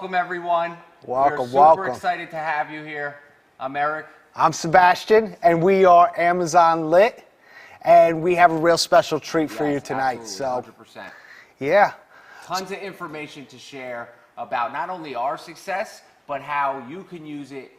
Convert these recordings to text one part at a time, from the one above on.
welcome everyone. Welcome, We're super welcome. excited to have you here. I'm Eric. I'm Sebastian, and we are Amazon Lit, and we have a real special treat for you tonight. Absolutely, 100%. So, yeah. Tons of information to share about not only our success, but how you can use it.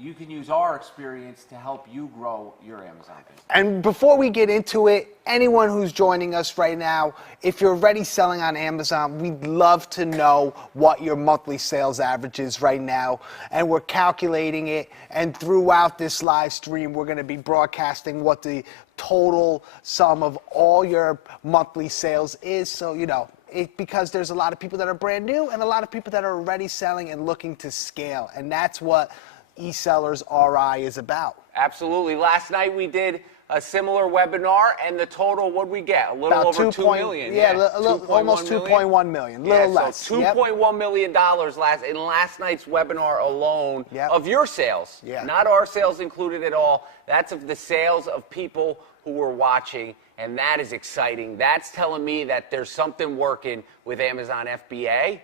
You can use our experience to help you grow your Amazon business. And before we get into it, anyone who's joining us right now, if you're already selling on Amazon, we'd love to know what your monthly sales average is right now. And we're calculating it. And throughout this live stream, we're going to be broadcasting what the total sum of all your monthly sales is. So, you know, because there's a lot of people that are brand new and a lot of people that are already selling and looking to scale. And that's what EsellersRI is about. Absolutely. Last night we did a similar webinar, and the total, what'd we get? A little About over 2 million. Yeah, almost 2.1 million. A little less. So $2.1 million in last night's webinar alone of your sales. Not our sales included at all. That's of the sales of people who were watching, and that is exciting. That's telling me that there's something working with Amazon FBA,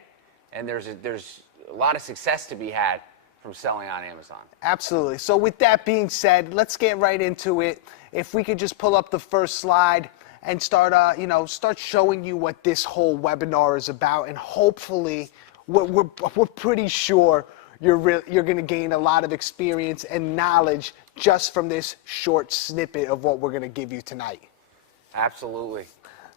and there's a lot of success to be had from selling on Amazon. Absolutely. So with that being said, let's get right into it. If we could just pull up the first slide and start showing you what this whole webinar is about, and hopefully we're pretty sure you're going to gain a lot of experience and knowledge just from this short snippet of what we're going to give you tonight. Absolutely.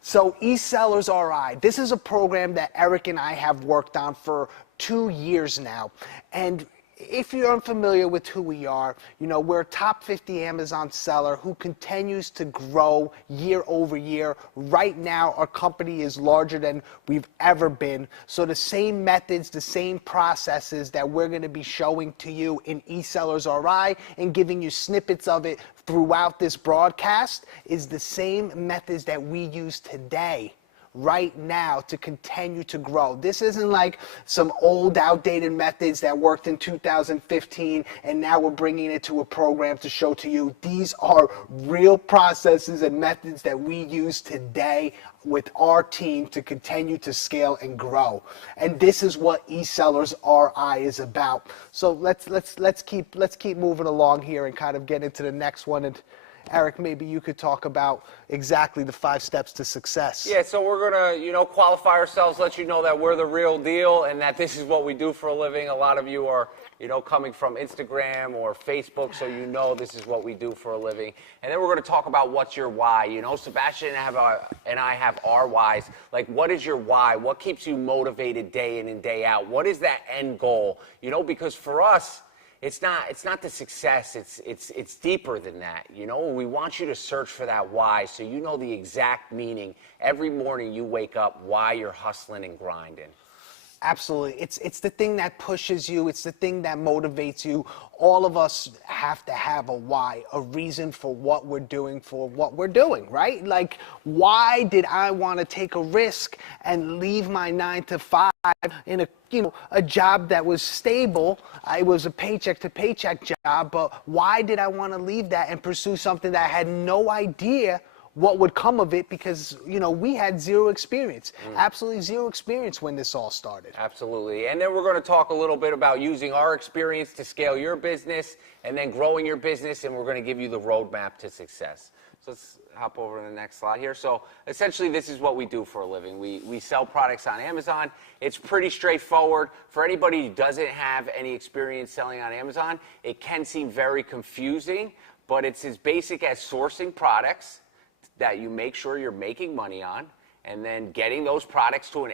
So EsellersRI, this is a program that Eric and I have worked on for 2 years now. And if you're unfamiliar with who we are, you know, we're a top 50 Amazon seller who continues to grow year over year. Right now, our company is larger than we've ever been. So the same methods, the same processes that we're going to be showing to you in EsellersRI and giving you snippets of it throughout this broadcast is the same methods that we use today, right now, to continue to grow. This isn't like some old outdated methods that worked in 2015 and now we're bringing it to a program to show to you. These are real processes and methods that we use today with our team to continue to scale and grow. And this is what EsellersRI is about. So let's keep moving along here and kind of get into the next one. And Eric, maybe you could talk about exactly the 5 steps to success. Yeah, so we're going to, qualify ourselves, let you know that we're the real deal and that this is what we do for a living. A lot of you are, coming from Instagram or Facebook, so this is what we do for a living. And then we're going to talk about what's your why. Sebastian and I have our whys. Like, what is your why? What keeps you motivated day in and day out? What is that end goal? Because for us, it's not the success, it's deeper than that. We want you to search for that why, so you know the exact meaning every morning you wake up, why you're hustling and grinding. Absolutely. It's the thing that pushes you. It's the thing that motivates you. All of us have to have a why, a reason for what we're doing, right? Like, why did I want to take a risk and leave my 9 to 5 in a job that was stable? It was a paycheck to paycheck job, but why did I want to leave that and pursue something that I had no idea what would come of it, because we had zero experience, absolutely zero experience when this all started. Absolutely. And then we're going to talk a little bit about using our experience to scale your business and then growing your business, and we're going to give you the roadmap to success. So let's hop over to the next slide here. So essentially, this is what we do for a living. We sell products on Amazon. It's pretty straightforward. For anybody who doesn't have any experience selling on Amazon, it can seem very confusing, but it's as basic as sourcing products that you make sure you're making money on, and then getting those products to an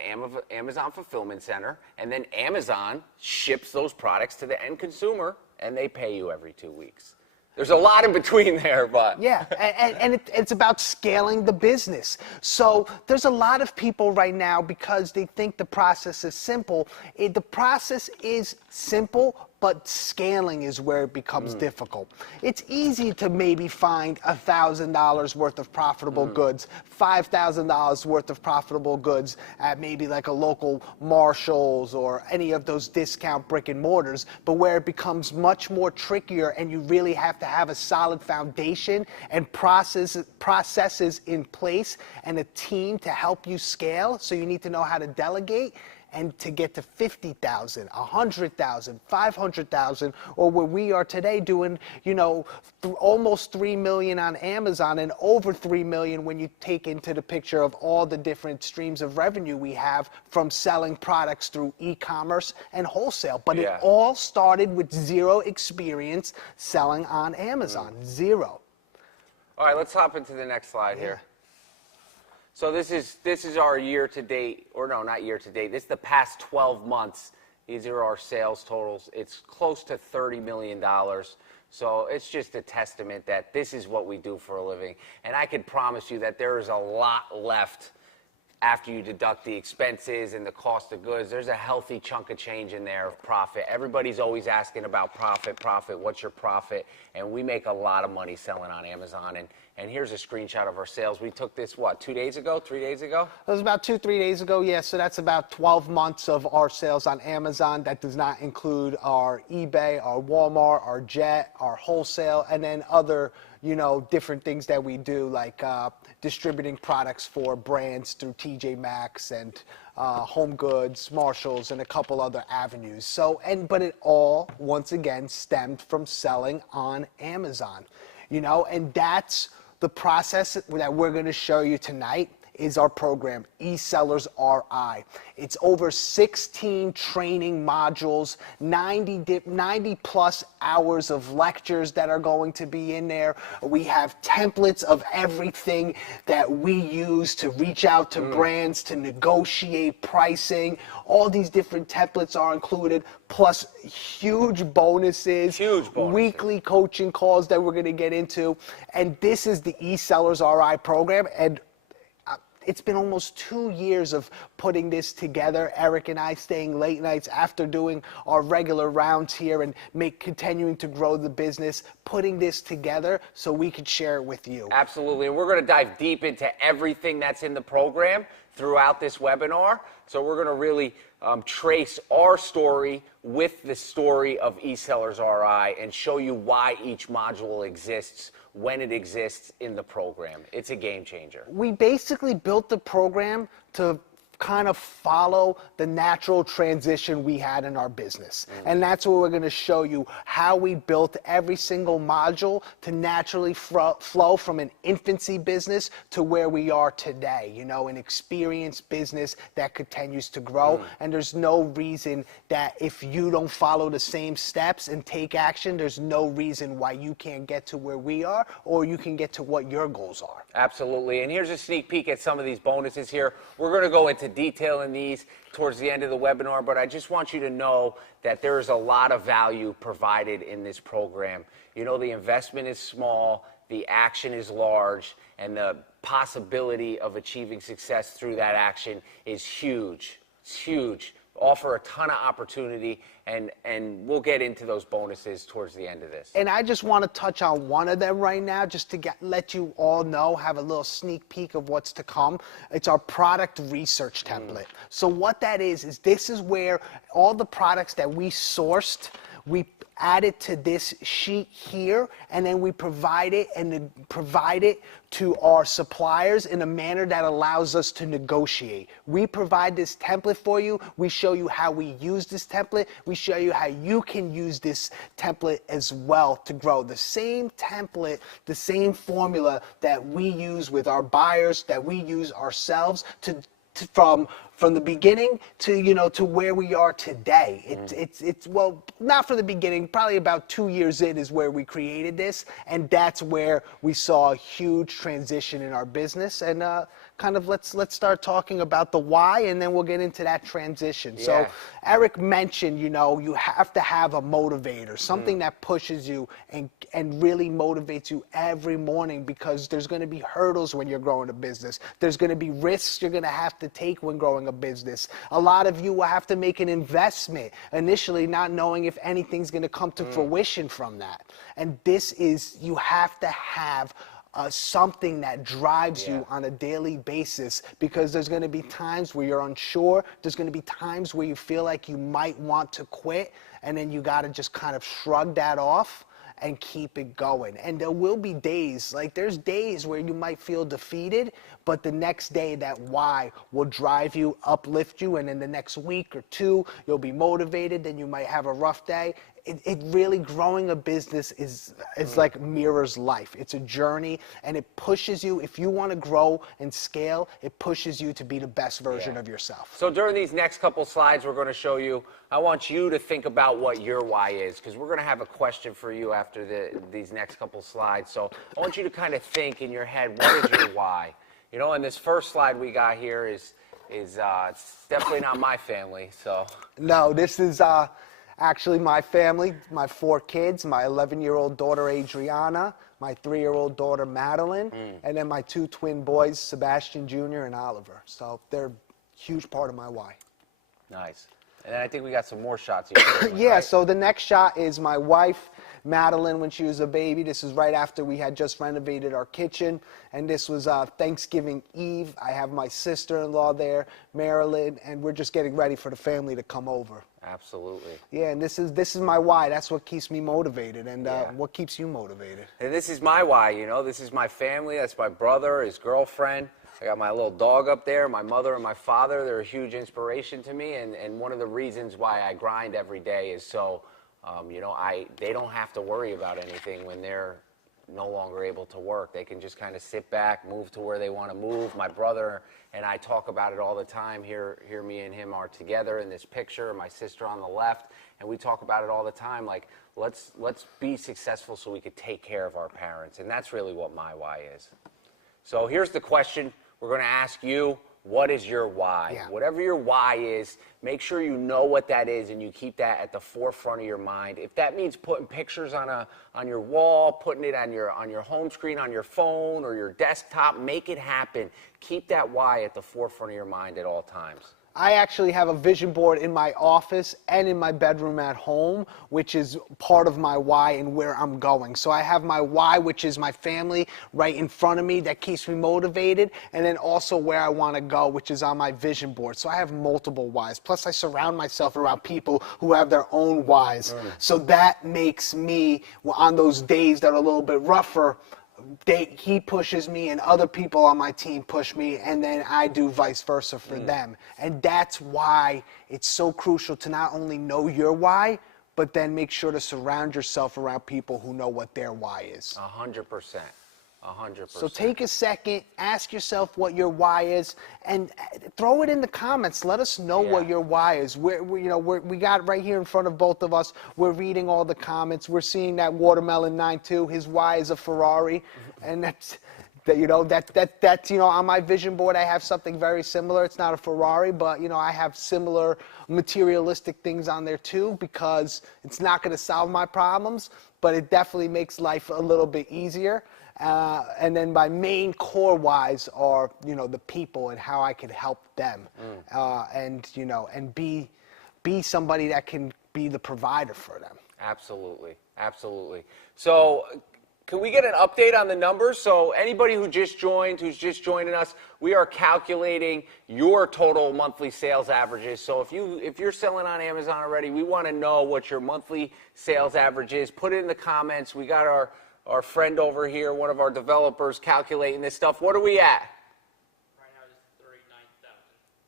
Amazon fulfillment center, and then Amazon ships those products to the end consumer, and they pay you every 2 weeks. There's a lot in between there, but... Yeah, and it's about scaling the business. So there's a lot of people right now, because they think the process is simple. The process is simple, but scaling is where it becomes difficult. It's easy to maybe find $1,000 worth of profitable goods, $5,000 worth of profitable goods at maybe like a local Marshall's or any of those discount brick and mortars, but where it becomes much more trickier and you really have to have a solid foundation and processes in place and a team to help you scale. So you need to know how to delegate and to get to 50,000, 100,000, 500,000, or where we are today doing, almost 3 million on Amazon and over 3 million when you take into the picture of all the different streams of revenue we have from selling products through e-commerce and wholesale. But it all started with zero experience selling on Amazon. Zero. All right, let's hop into the next slide here. So this is our year to date, or no, not year to date. This is the past 12 months. These are our sales totals. It's close to $30 million. So it's just a testament that this is what we do for a living. And I can promise you that there is a lot left after you deduct the expenses and the cost of goods. There's a healthy chunk of change in there of profit. Everybody's always asking about profit, what's your profit? And we make a lot of money selling on Amazon. And here's a screenshot of our sales. We took this, 2 days ago, 3 days ago? It was about 2-3 days ago, yeah. So that's about 12 months of our sales on Amazon. That does not include our eBay, our Walmart, our Jet, our wholesale, and then other, different things that we do, like distributing products for brands through TJ Maxx and Home Goods, Marshalls, and a couple other avenues. But it all, once again, stemmed from selling on Amazon, and that's the process that we're going to show you tonight. Is our program, EsellersRI. It's over 16 training modules, 90 plus hours of lectures that are going to be in there. We have templates of everything that we use to reach out to brands, to negotiate pricing. All these different templates are included, plus huge bonuses, weekly coaching calls that we're going to get into. And this is the EsellersRI program. And it's been almost 2 years of putting this together. Eric and I staying late nights after doing our regular rounds here and continuing to grow the business, putting this together so we could share it with you. Absolutely, and we're going to dive deep into everything that's in the program throughout this webinar. So we're going to really trace our story with the story of EsellersRI and show you why each module exists, when it exists in the program. It's a game changer. We basically built the program to kind of follow the natural transition we had in our business. And that's where we're going to show you how we built every single module to naturally flow from an infancy business to where we are today, an experienced business that continues to grow. And there's no reason that if you don't follow the same steps and take action, there's no reason why you can't get to where we are or you can get to what your goals are. Absolutely. And here's a sneak peek at some of these bonuses here. We're going to go into detail in these towards the end of the webinar, but I just want you to know that there is a lot of value provided in this program. The investment is small, the action is large, and the possibility of achieving success through that action is huge. It's huge. Offer a ton of opportunity, and we'll get into those bonuses towards the end of this. And I just want to touch on one of them right now, just to let you all know, have a little sneak peek of what's to come. It's our product research template. So what that is this is where all the products that we sourced, we add it to this sheet here, and then we provide it to our suppliers in a manner that allows us to negotiate. We provide this template for you. We show you how we use this template. We show you how you can use this template as well to grow. The same template, the same formula that we use with our buyers, that we use ourselves from the beginning to to where we are today. It's well, not from the beginning, probably about 2 years in is where we created this, and that's where we saw a huge transition in our business. And kind of let's start talking about the why, and then we'll get into that transition. Yeah. So Eric mentioned, you have to have a motivator, something that pushes you and really motivates you every morning, because there's going to be hurdles when you're growing a business. There's going to be risks you're going to have to take when growing a business. A lot of you will have to make an investment initially, not knowing if anything's going to come to fruition from that. And you have to have something that drives you on a daily basis, because there's going to be times where you're unsure. There's going to be times where you feel like you might want to quit, and then you got to just kind of shrug that off and keep it going. And there will be days, like there's days where you might feel defeated, but the next day that why will drive you, uplift you, and in the next week or two, you'll be motivated, then you might have a rough day. It really, growing a business is like mirrors life. It's a journey, and it pushes you. If you want to grow and scale, it pushes you to be the best version of yourself. So during these next couple slides we're going to show you, I want you to think about what your why is, because we're going to have a question for you after these next couple slides. So I want you to kind of think in your head, what is your why? You know, and this first slide we got here is it's definitely not my family. So no, this is actually my family, my 4 kids, my 11-year-old daughter Adriana, my 3-year-old daughter Madeline, and then my 2 twin boys, Sebastian Jr. and Oliver. So they're a huge part of my why. Nice. And then I think we got some more shots here. Yeah, right? so the next shot is my wife, Madeline, when she was a baby. This is right after we had just renovated our kitchen, and this was Thanksgiving Eve. I have my sister-in-law there, Marilyn, and we're just getting ready for the family to come over. Absolutely. Yeah, and this is my why. That's what keeps me motivated, and what keeps you motivated. And this is my why, you know. This is my family. That's my brother, his girlfriend. I got my little dog up there, my mother and my father. They're a huge inspiration to me, and one of the reasons why I grind every day is so, you know, they don't have to worry about anything when they're no longer able to work. They can just kind of sit back, move to where they want to move. My brother and I talk about it all the time. Here me and him are together in this picture, my sister on the left, and we talk about it all the time, like, let's be successful so we could take care of our parents, and that's really what my why is. So here's the question we're going to ask you. What is your why? Yeah. Whatever your why is, make sure you know what that is and you keep that at the forefront of your mind. If that means putting pictures on your wall, putting it on your home screen, on your phone or your desktop, make it happen. Keep that why at the forefront of your mind at all times. I actually have a vision board in my office and in my bedroom at home, which is part of my why and where I'm going. So I have my why, which is my family, right in front of me that keeps me motivated, and then also where I want to go, which is on my vision board. So I have multiple whys. Plus I surround myself around people who have their own whys. So that makes me, on those days that are a little bit rougher, he pushes me and other people on my team push me, and then I do vice versa for them. And that's why it's so crucial to not only know your why, but then make sure to surround yourself around people who know what their why is. 100%. 100%. So take a second, ask yourself what your why is, and throw it in the comments. Let us know what your why is. We got right here in front of both of us. We're reading all the comments. We're seeing that Watermelon 92. His why is a Ferrari, and that's on my vision board. I have something very similar. It's not a Ferrari, but I have similar materialistic things on there too, because it's not going to solve my problems, but it definitely makes life a little bit easier. And then my main core whys are, the people and how I can help them, and be somebody that can be the provider for them. Absolutely, absolutely. So can we get an update on the numbers? So anybody who's just joining us, we are calculating your total monthly sales averages. So if you're selling on Amazon already, we want to know what your monthly sales average is. Put it in the comments. We got our friend over here, one of our developers, calculating this stuff. What are we at? Right now it's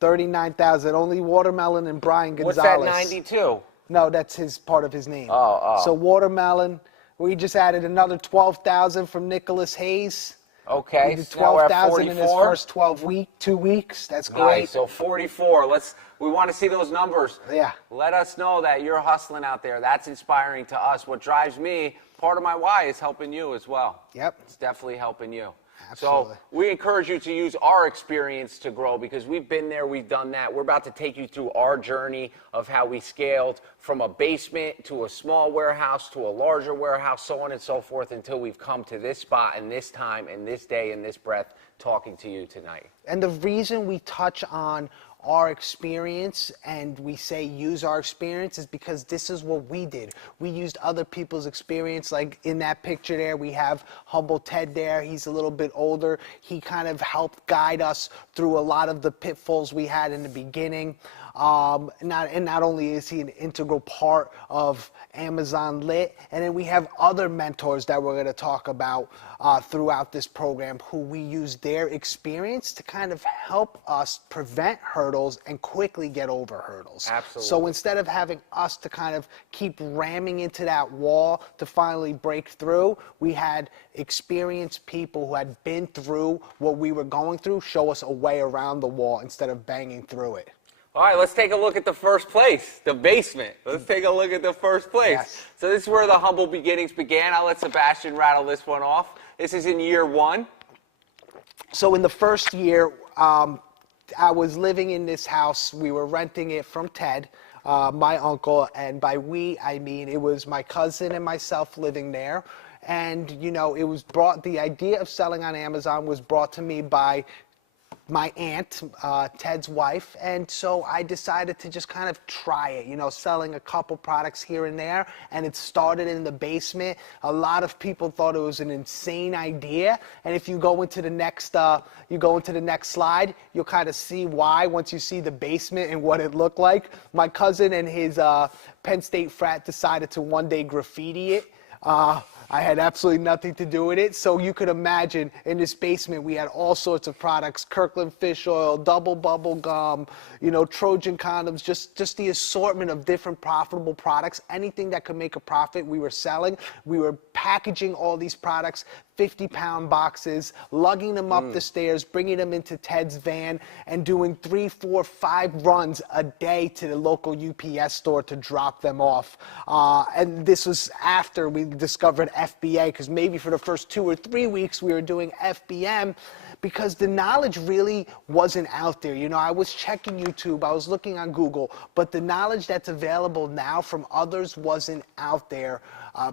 39,000. 39,000. Only Watermelon and Brian Gonzalez. What's that 92? No, that's his part of his name. Oh. So Watermelon, we just added another 12,000 from Nicholas Hayes. Okay. He did So now we're at 12,000 in his 44? first 2 weeks. That's great. Nice. So 44. We want to see those numbers. Yeah. Let us know that you're hustling out there. That's inspiring to us. What drives me, part of my why, is helping you as well. Yep. It's definitely helping you. Absolutely. So we encourage you to use our experience to grow, because we've been there, we've done that. We're about to take you through our journey of how we scaled from a basement to a small warehouse to a larger warehouse, so on and so forth, until we've come to this spot and this time and this day and this breath talking to you tonight. And the reason we touch on our experience and we say use our experience is because this is what we did. We used other people's experience. Like in that picture there, we have Humble Ted there. He's a little bit older. He kind of helped guide us through a lot of the pitfalls we had in the beginning. Not only is he an integral part of Amazon Lit, and then we have other mentors that we're going to talk about throughout this program who we use their experience to kind of help us prevent hurdles and quickly get over hurdles. Absolutely. So instead of having us to kind of keep ramming into that wall to finally break through, we had experienced people who had been through what we were going through show us a way around the wall instead of banging through it. All right, let's take a look at the first place, the basement. Let's take a look at the first place. Yes. So this is where the humble beginnings began. I'll let Sebastian rattle this one off. This is in year 1. So in the first year, I was living in this house. We were renting it from Ted, my uncle, and by we, I mean it was my cousin and myself living there. And, you know, the idea of selling on Amazon was brought to me by my aunt, Ted's wife, and so I decided to just kind of try it, you know, selling a couple products here and there, and it started in the basement. A lot of people thought it was an insane idea, and if you go into the next slide, you'll kind of see why once you see the basement and what it looked like. My cousin and his Penn State frat decided to one day graffiti it. I had absolutely nothing to do with it, so you could imagine in this basement we had all sorts of products: Kirkland fish oil, double bubble gum, you know, Trojan condoms, just the assortment of different profitable products. Anything that could make a profit, we were selling. We were packaging all these products, 50-pound boxes, lugging them up the stairs, bringing them into Ted's van, and doing 3, 4, 5 runs a day to the local UPS store to drop them off. And this was after we discovered FBA, because maybe for the first 2 or 3 weeks we were doing FBM, because the knowledge really wasn't out there. You know, I was checking YouTube, I was looking on Google, but the knowledge that's available now from others wasn't out there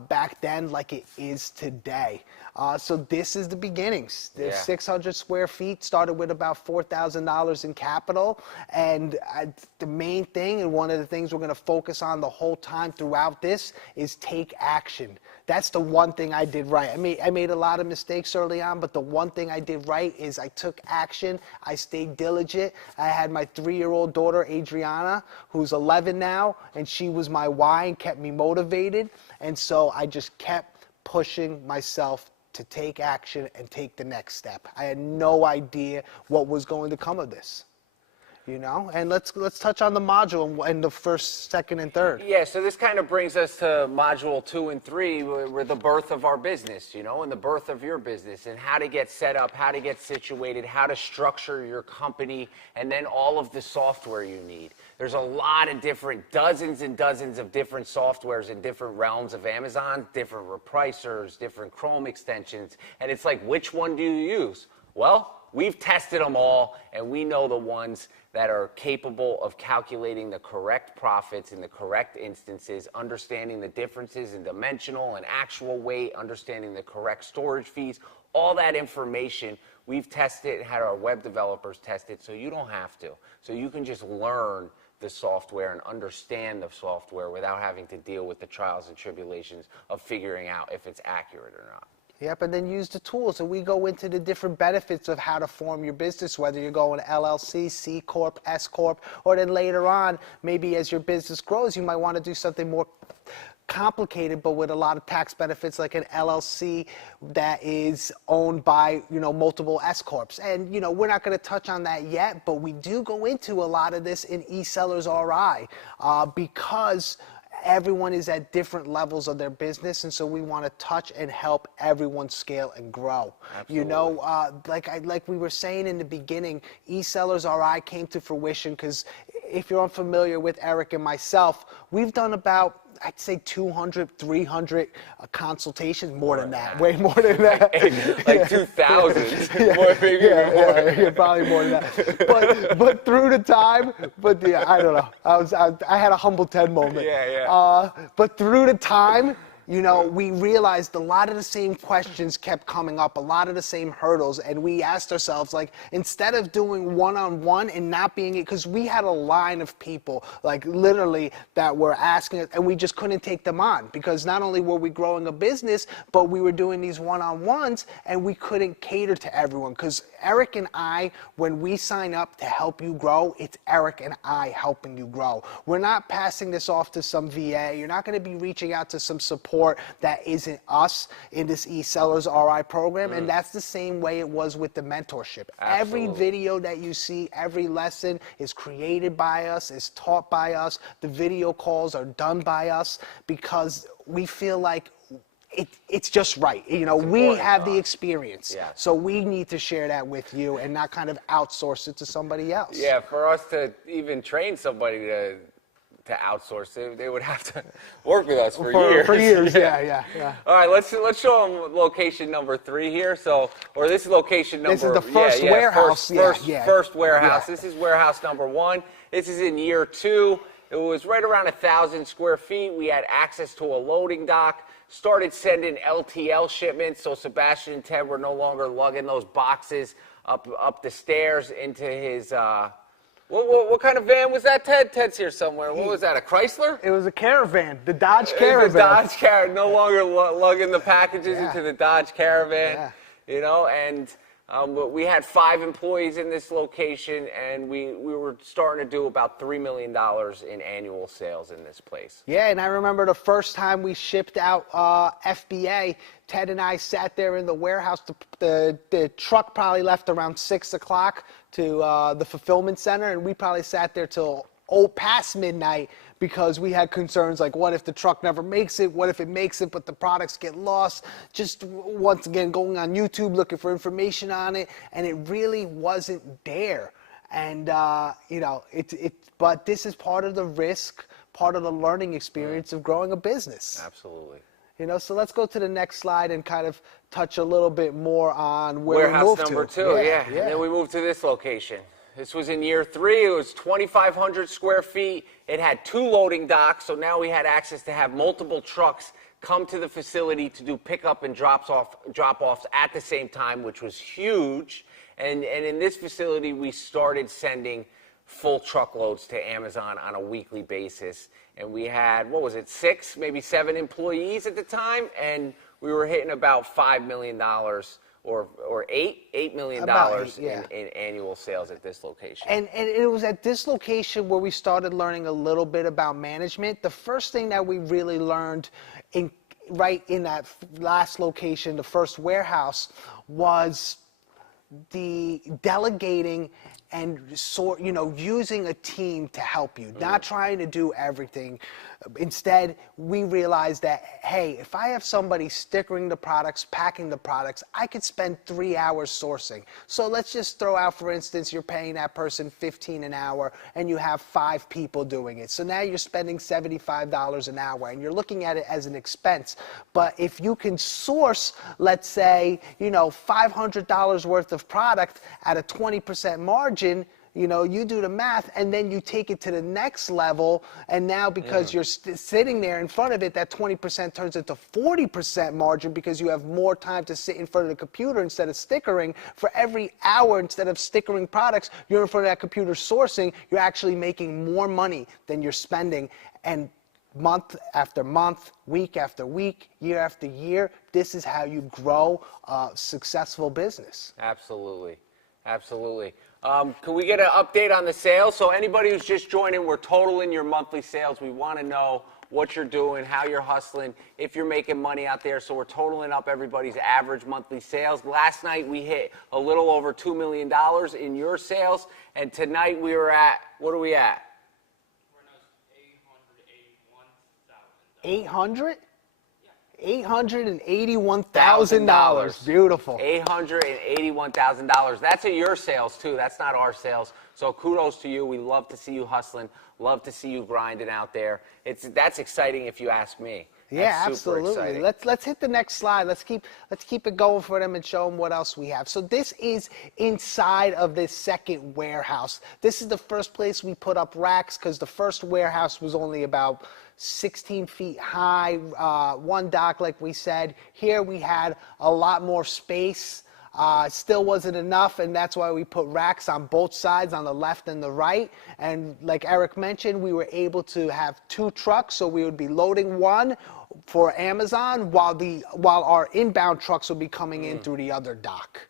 back then like it is today. So this is the beginnings. There's 600 square feet, started with about $4,000 in capital, and the main thing, and one of the things we're going to focus on the whole time throughout this, is take action. That's the one thing I did right. I made a lot of mistakes early on, but the one thing I did right is I took action. I stayed diligent. I had my 3-year-old daughter, Adriana, who's 11 now, and she was my why and kept me motivated. And so I just kept pushing myself to take action and take the next step. I had no idea what was going to come of this. You know, and let's touch on the module and the first, second, and third. Yeah, so this kind of brings us to module 2 and 3, where the birth of our business, you know, and the birth of your business, and how to get set up, how to get situated, how to structure your company, and then all of the software you need. There's a lot of dozens and dozens of different softwares in different realms of Amazon, different repricers, different Chrome extensions, and it's like, which one do you use? Well, we've tested them all, and we know the ones that are capable of calculating the correct profits in the correct instances, understanding the differences in dimensional and actual weight, understanding the correct storage fees, all that information. We've tested and had our web developers test it, so you don't have to. So you can just learn the software and understand the software without having to deal with the trials and tribulations of figuring out if it's accurate or not. Yep, and then use the tools. And we go into the different benefits of how to form your business, whether you're going LLC, C Corp, S Corp, or then later on, maybe as your business grows, you might want to do something more complicated, but with a lot of tax benefits, like an LLC that is owned by, you know, multiple S Corps. And, you know, we're not going to touch on that yet, but we do go into a lot of this in EsellersRI because everyone is at different levels of their business, and so we want to touch and help everyone scale and grow. Absolutely. You know, like we were saying in the beginning, EsellersRI came to fruition because if you're unfamiliar with Eric and myself, we've done about, I'd say 200, 300 consultations, more than that, way more than that. Like 2,000, more, maybe more. Yeah, probably more than that. But through the time, I don't know. I had a humble Ted moment. Yeah. But through the time, you know, we realized a lot of the same questions kept coming up, a lot of the same hurdles, and we asked ourselves, like, instead of doing one-on-one and not being it, because we had a line of people, like literally, that were asking us, and we just couldn't take them on, because not only were we growing a business, but we were doing these one-on-ones, and we couldn't cater to everyone, because Eric and I, when we sign up to help you grow, it's Eric and I helping you grow. We're not passing this off to some VA. You're not going to be reaching out to some support that isn't us in this EsellersRI program, and that's the same way it was with the mentorship. Absolutely. Every video that you see, every lesson is created by us, is taught by us. The video calls are done by us because we feel like it's just right. You know, we have the experience. Yeah. So we need to share that with you and not kind of outsource it to somebody else. Yeah, for us to even train somebody to outsource it, they would have to work with us for years. For years, yeah. All right, let's show them location number 3 here. So, or this is location number. This is the first warehouse. First warehouse. Yeah. This is warehouse number 1. This is in year 2. It was right around 1,000 square feet. We had access to a loading dock. Started sending LTL shipments. So Sebastian and Ted were no longer lugging those boxes up the stairs into his. What kind of van was that, Ted? Ted's here somewhere. What was that, a Chrysler? It was a Caravan, the Dodge It Caravan. was a Dodge Caravan, no longer lugging the packages into the Dodge Caravan. Yeah. You know, and we had 5 employees in this location, and we were starting to do about $3 million in annual sales in this place. Yeah, and I remember the first time we shipped out FBA, Ted and I sat there in the warehouse. The truck probably left around 6 o'clock to the fulfillment center, and we probably sat there till past midnight because we had concerns like, what if the truck never makes it? What if it makes it but the products get lost? Just once again going on YouTube looking for information on it, and it really wasn't there. And you know, but this is part of the risk, part of the learning experience of growing a business. Absolutely. You know, so let's go to the next slide and kind of touch a little bit more on where we Warehouse moved number to. 2, yeah. And then we moved to this location. This was in year 3. It was 2,500 square feet. It had 2 loading docks, so now we had access to have multiple trucks come to the facility to do pickup and drop-offs at the same time, which was huge. And in this facility, we started sending full truckloads to Amazon on a weekly basis. And we had, 6, maybe 7 employees at the time, and we were hitting about $5 million or $8 million in annual sales at this location. And it was at this location where we started learning a little bit about management. The first thing that we really learned right in that last location, the first warehouse, was the delegating and using a team to help you, not trying to do everything. Instead, we realized that, hey, if I have somebody stickering the products, packing the products, I could spend 3 hours sourcing. So let's just throw out, for instance, you're paying that person $15 an hour and you have 5 people doing it. So now you're spending $75 an hour and you're looking at it as an expense. But if you can source, let's say, $500 worth of product at a 20% margin, you do the math, and then you take it to the next level, and now because you're sitting there in front of it, that 20% turns into 40% margin because you have more time to sit in front of the computer instead of stickering. For every hour, instead of stickering products, you're in front of that computer sourcing, you're actually making more money than you're spending. And month after month, week after week, year after year, this is how you grow a successful business. Absolutely. Absolutely. Can we get an update on the sales? So anybody who's just joining, we're totaling your monthly sales. We want to know what you're doing, how you're hustling, if you're making money out there. So we're totaling up everybody's average monthly sales. Last night we hit a little over $2 million in your sales. And tonight we were at, what are we at? We're at 881,000. 881,000. Beautiful. $881,000. That's your sales too. That's not our sales. So kudos to you. We love to see you hustling. Love to see you grinding out there. That's exciting if you ask me. Yeah, That's super absolutely. exciting. Let's hit the next slide. Let's keep it going for them and show them what else we have. So this is inside of this second warehouse. This is the first place we put up racks because the first warehouse was only about 16 feet high, one dock, like we said. Here we had a lot more space. Still wasn't enough, and that's why we put racks on both sides, on the left and the right. And like Eric mentioned, we were able to have 2 trucks, so we would be loading one for Amazon while our inbound trucks would be coming in through the other dock.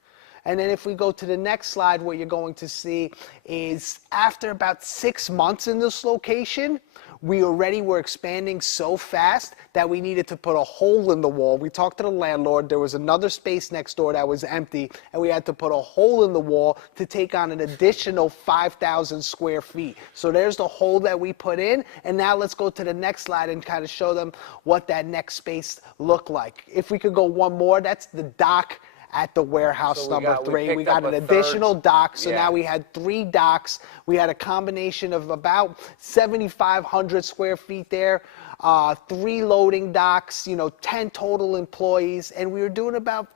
And then if we go to the next slide, what you're going to see is after about 6 months in this location, we already were expanding so fast that we needed to put a hole in the wall. We talked to the landlord. There was another space next door that was empty, and we had to put a hole in the wall to take on an additional 5,000 square feet. So there's the hole that we put in, and now let's go to the next slide and kind of show them what that next space looked like. If we could go one more, that's the dock at the warehouse So number 3. We picked up got an a additional third. dock, so Yeah. now we had 3 docks. We had a combination of about 7,500 square feet there, 3 loading docks, 10 total employees, and we were doing about,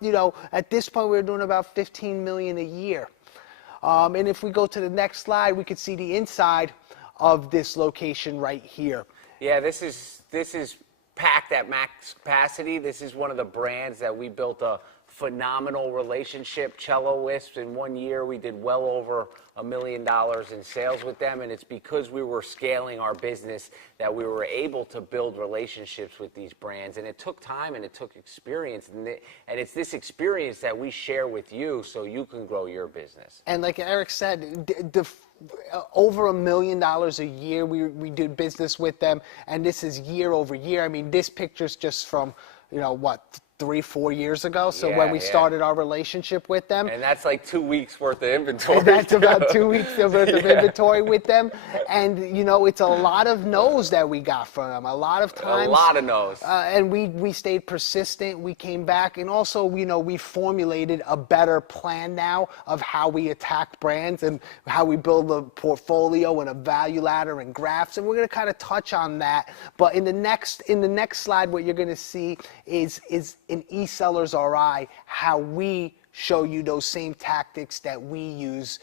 at this point we were doing about 15 million a year. And if we go to the next slide, we could see the inside of this location right here. Yeah, this is packed at max capacity. This is one of the brands that we built a phenomenal relationship, Cello Wisps. In 1 year, we did well over $1 million in sales with them, and it's because we were scaling our business that we were able to build relationships with these brands. And it took time and it took experience, and it's this experience that we share with you so you can grow your business. And like Eric said, over $1 million a year we did business with them, and this is year over year. I mean, this picture's just from, 3-4 years ago, so when we started our relationship with them. And that's like 2 weeks worth of inventory. And that's about 2 weeks worth of inventory with them. And, it's a lot of no's that we got from them. A lot of times. A lot of no's. And we stayed persistent. We came back. And also, we formulated a better plan now of how we attack brands and how we build a portfolio and a value ladder and graphs. And we're going to kind of touch on that. But in the next slide, what you're going to see is in EsellersRI, how we show you those same tactics that we use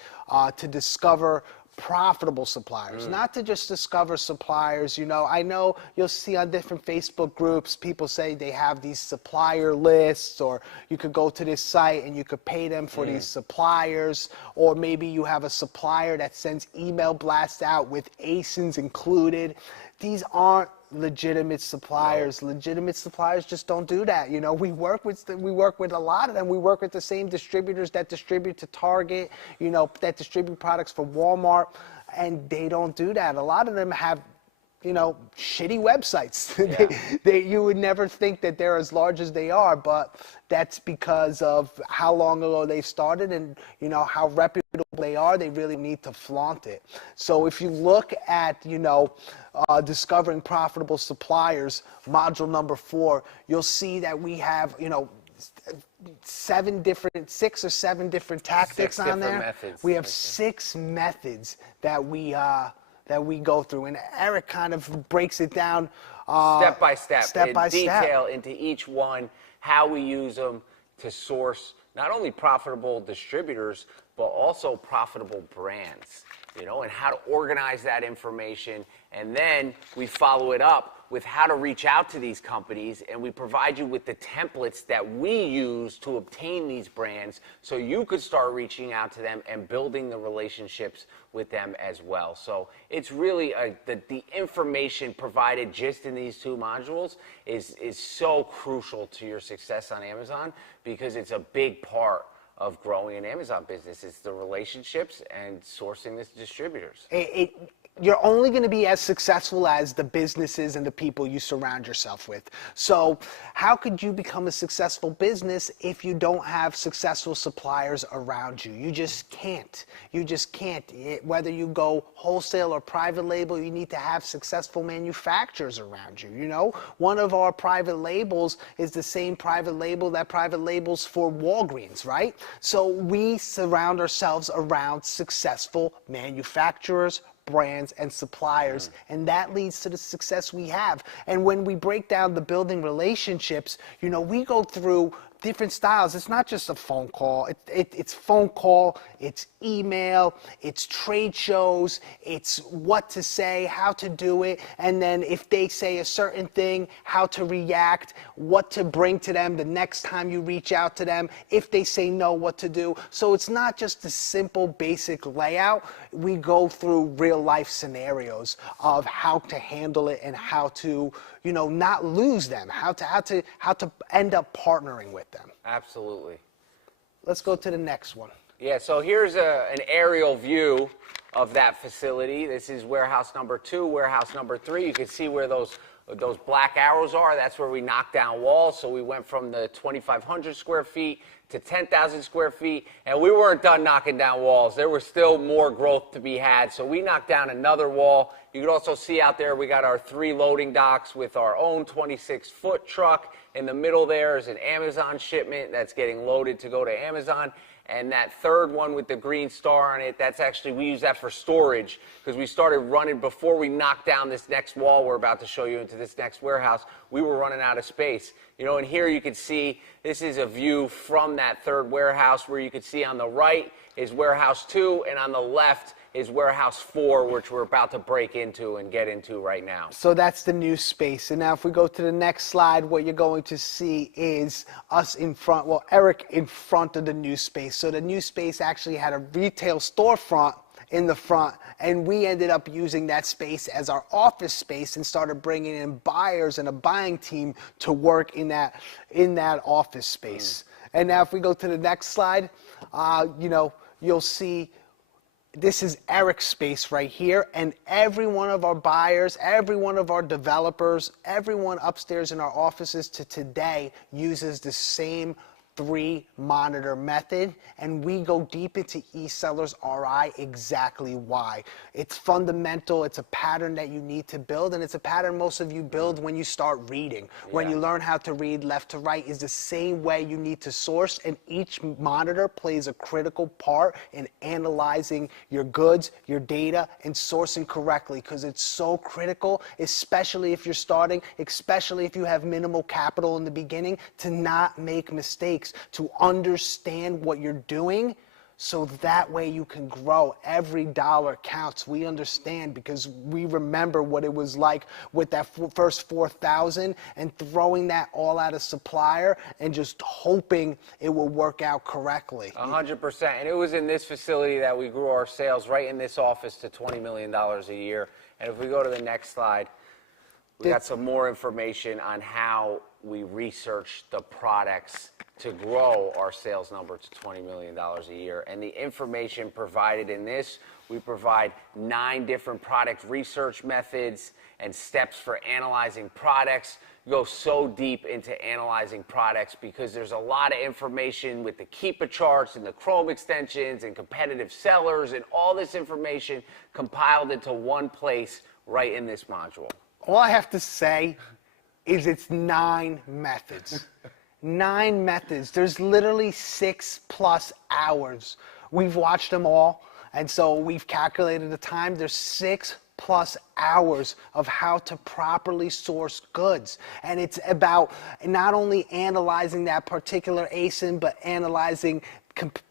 to discover profitable suppliers, not to just discover suppliers. I know you'll see on different Facebook groups, people say they have these supplier lists, or you could go to this site and you could pay them for these suppliers, or maybe you have a supplier that sends email blasts out with ASINs included. These aren't legitimate suppliers. No. Legitimate suppliers just don't do that. We work with a lot of them. We work with the same distributors that distribute to Target, that distribute products for Walmart, and they don't do that. A lot of them have shitty websites. Yeah. You would never think that they're as large as they are, but that's because of how long ago they started and how reputable they are. They really need to flaunt it. So if you look at discovering profitable suppliers, module number 4, you'll see that we have 6 or 7 different tactics on there. Methods. We have 6 methods that we go through, and Eric kind of breaks it down step by step, detail into each one, how we use them to source not only profitable distributors, but also profitable brands, and how to organize that information. And then we follow it up with how to reach out to these companies, and we provide you with the templates that we use to obtain these brands so you could start reaching out to them and building the relationships with them as well. So it's really the information provided just in these 2 modules is so crucial to your success on Amazon, because it's a big part of growing an Amazon business. It's the relationships and sourcing the distributors. You're only going to be as successful as the businesses and the people you surround yourself with. So how could you become a successful business if you don't have successful suppliers around you? You just can't. Whether you go wholesale or private label, you need to have successful manufacturers around you. One of our private labels is the same private label that private labels for Walgreens, right? So we surround ourselves around successful manufacturers, brands and suppliers, and that leads to the success we have. And when we break down the building relationships, you know, we go through different styles. It's not just a phone call. It's phone call, it's email, it's trade shows, it's what to say, how to do it, and then if they say a certain thing, how to react, what to bring to them the next time you reach out to them, if they say no, what to do. So it's not just a simple basic layout. We go through real life scenarios of how to handle it and how to, you know, not lose them, how to end up partnering with them. Absolutely. Let's go to the next one. Yeah, so here's an aerial view of that facility. This is warehouse number 2, warehouse number 3. You can see where those black arrows are. That's where we knocked down walls. So we went from the 2,500 square feet to 10,000 square feet, and we weren't done knocking down walls. There was still more growth to be had, so we knocked down another wall. You can also see out there we got our 3 loading docks with our own 26-foot truck. In the middle there is an Amazon shipment that's getting loaded to go to Amazon. And that third one with the green star on it, that's actually, we use that for storage because we started running, before we knocked down this next wall we're about to show you into this next warehouse, we were running out of space. You know, and here you can see, this is a view from that third warehouse where you can see on the right is warehouse 2 and on the left is warehouse 4, which we're about to break into and get into right now. So that's the new space. And now if we go to the next slide, what you're going to see is us in front, well, Eric in front of the new space. So the new space actually had a retail storefront in the front, and we ended up using that space as our office space and started bringing in buyers and a buying team to work in that office space. And now if we go to the next slide, you know, you'll see this is Eric's space right here, and every one of our buyers, every one of our developers, everyone upstairs in our offices to today uses the same 3-monitor method, and we go deep into EsellersRI exactly why. It's fundamental, it's a pattern that you need to build, and it's a pattern most of you build when you start reading. When you learn how to read left to right is the same way you need to source, and each monitor plays a critical part in analyzing your goods, your data, and sourcing correctly, because it's so critical, especially if you're starting, especially if you have minimal capital in the beginning, to not make mistakes, to understand what you're doing, so that way you can grow. Every dollar counts. We understand because we remember what it was like with that first 4,000 and throwing that all at a supplier and just hoping it will work out correctly. 100%. And it was in this facility that we grew our sales, right in this office, to $20 million a year. And if we go to the next slide, we got some more information on how we researched the products to grow our sales number to $20 million a year. And the information provided in this, we provide 9 different product research methods and steps for analyzing products. We go so deep into analyzing products because there's a lot of information with the Keepa charts and the Chrome extensions and competitive sellers and all this information compiled into one place right in this module. All I have to say is it's 9 methods. 9 methods. There's literally 6+ hours. We've watched them all, and so we've calculated the time. There's 6+ hours of how to properly source goods. And it's about not only analyzing that particular ASIN, but analyzing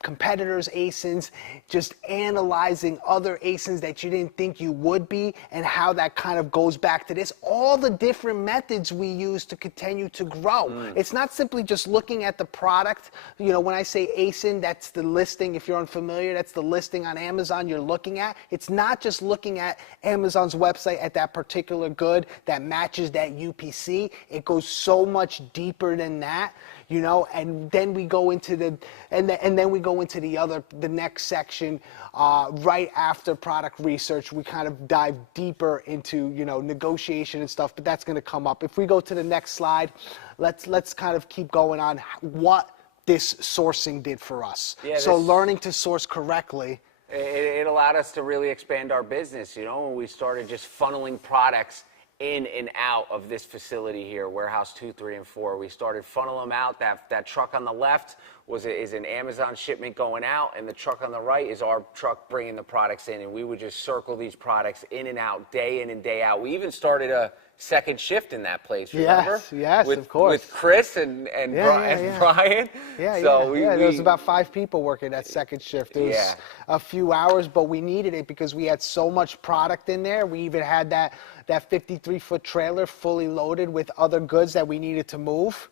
competitors' ASINs, just analyzing other ASINs that you didn't think you would be, and how that kind of goes back to this. All the different methods we use to continue to grow. It's not simply just looking at the product. You know, when I say ASIN, that's the listing. If you're unfamiliar, that's the listing on Amazon you're looking at. It's not just looking at Amazon's website at that particular good that matches that UPC. It goes so much deeper than that, you know, and then we go into the, and then we go into the next section right after product research. We kind of dive deeper into, you know, negotiation and stuff, but that's going to come up. If we go to the next slide, let's kind of keep going on what this sourcing did for us. Yeah, so learning to source correctly. It allowed us to really expand our business, you know, when we started just funneling products in and out of this facility here, warehouse 2, 3, and 4. We started funneling them out. That truck on the left is an Amazon shipment going out, and the truck on the right is our truck bringing the products in, and we would just circle these products in and out, day in and day out. We even started a second shift in that place, remember? Yes, with, of course. With Chris and Brian. There was about 5 people working that second shift. It was a few hours, but we needed it because we had so much product in there. We even had that 53-foot trailer fully loaded with other goods that we needed to move.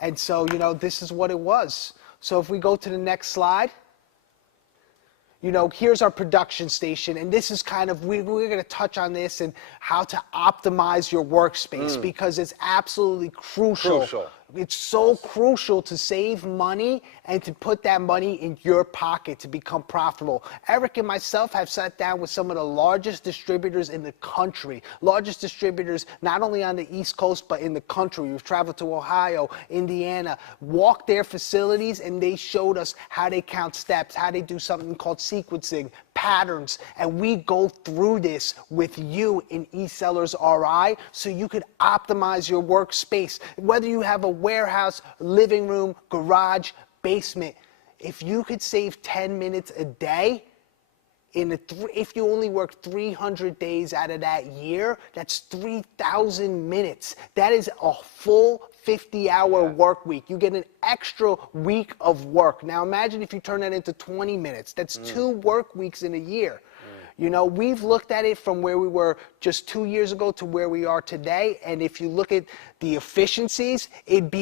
And so, this is what it was. So if we go to the next slide, here's our production station, and this is kind of, we're going to touch on this and how to optimize your workspace because it's absolutely crucial. It's so crucial to save money and to put that money in your pocket to become profitable. Eric and myself have sat down with some of the largest distributors in the country, largest distributors not only on the East Coast but in the country. We've traveled to Ohio, Indiana, walked their facilities, and they showed us how they count steps, how they do something called sequencing, patterns, and we go through this with you in EsellersRI so you could optimize your workspace. Whether you have a warehouse, living room, garage, basement, if you could save 10 minutes a day, if you only work 300 days out of that year, that's 3,000 minutes. That is a full 50-hour work week. You get an extra week of work. Now imagine if you turn that into 20 minutes. That's 2 work weeks in a year. We've looked at it from where we were just 2 years ago to where we are today. And if you look at the efficiencies, would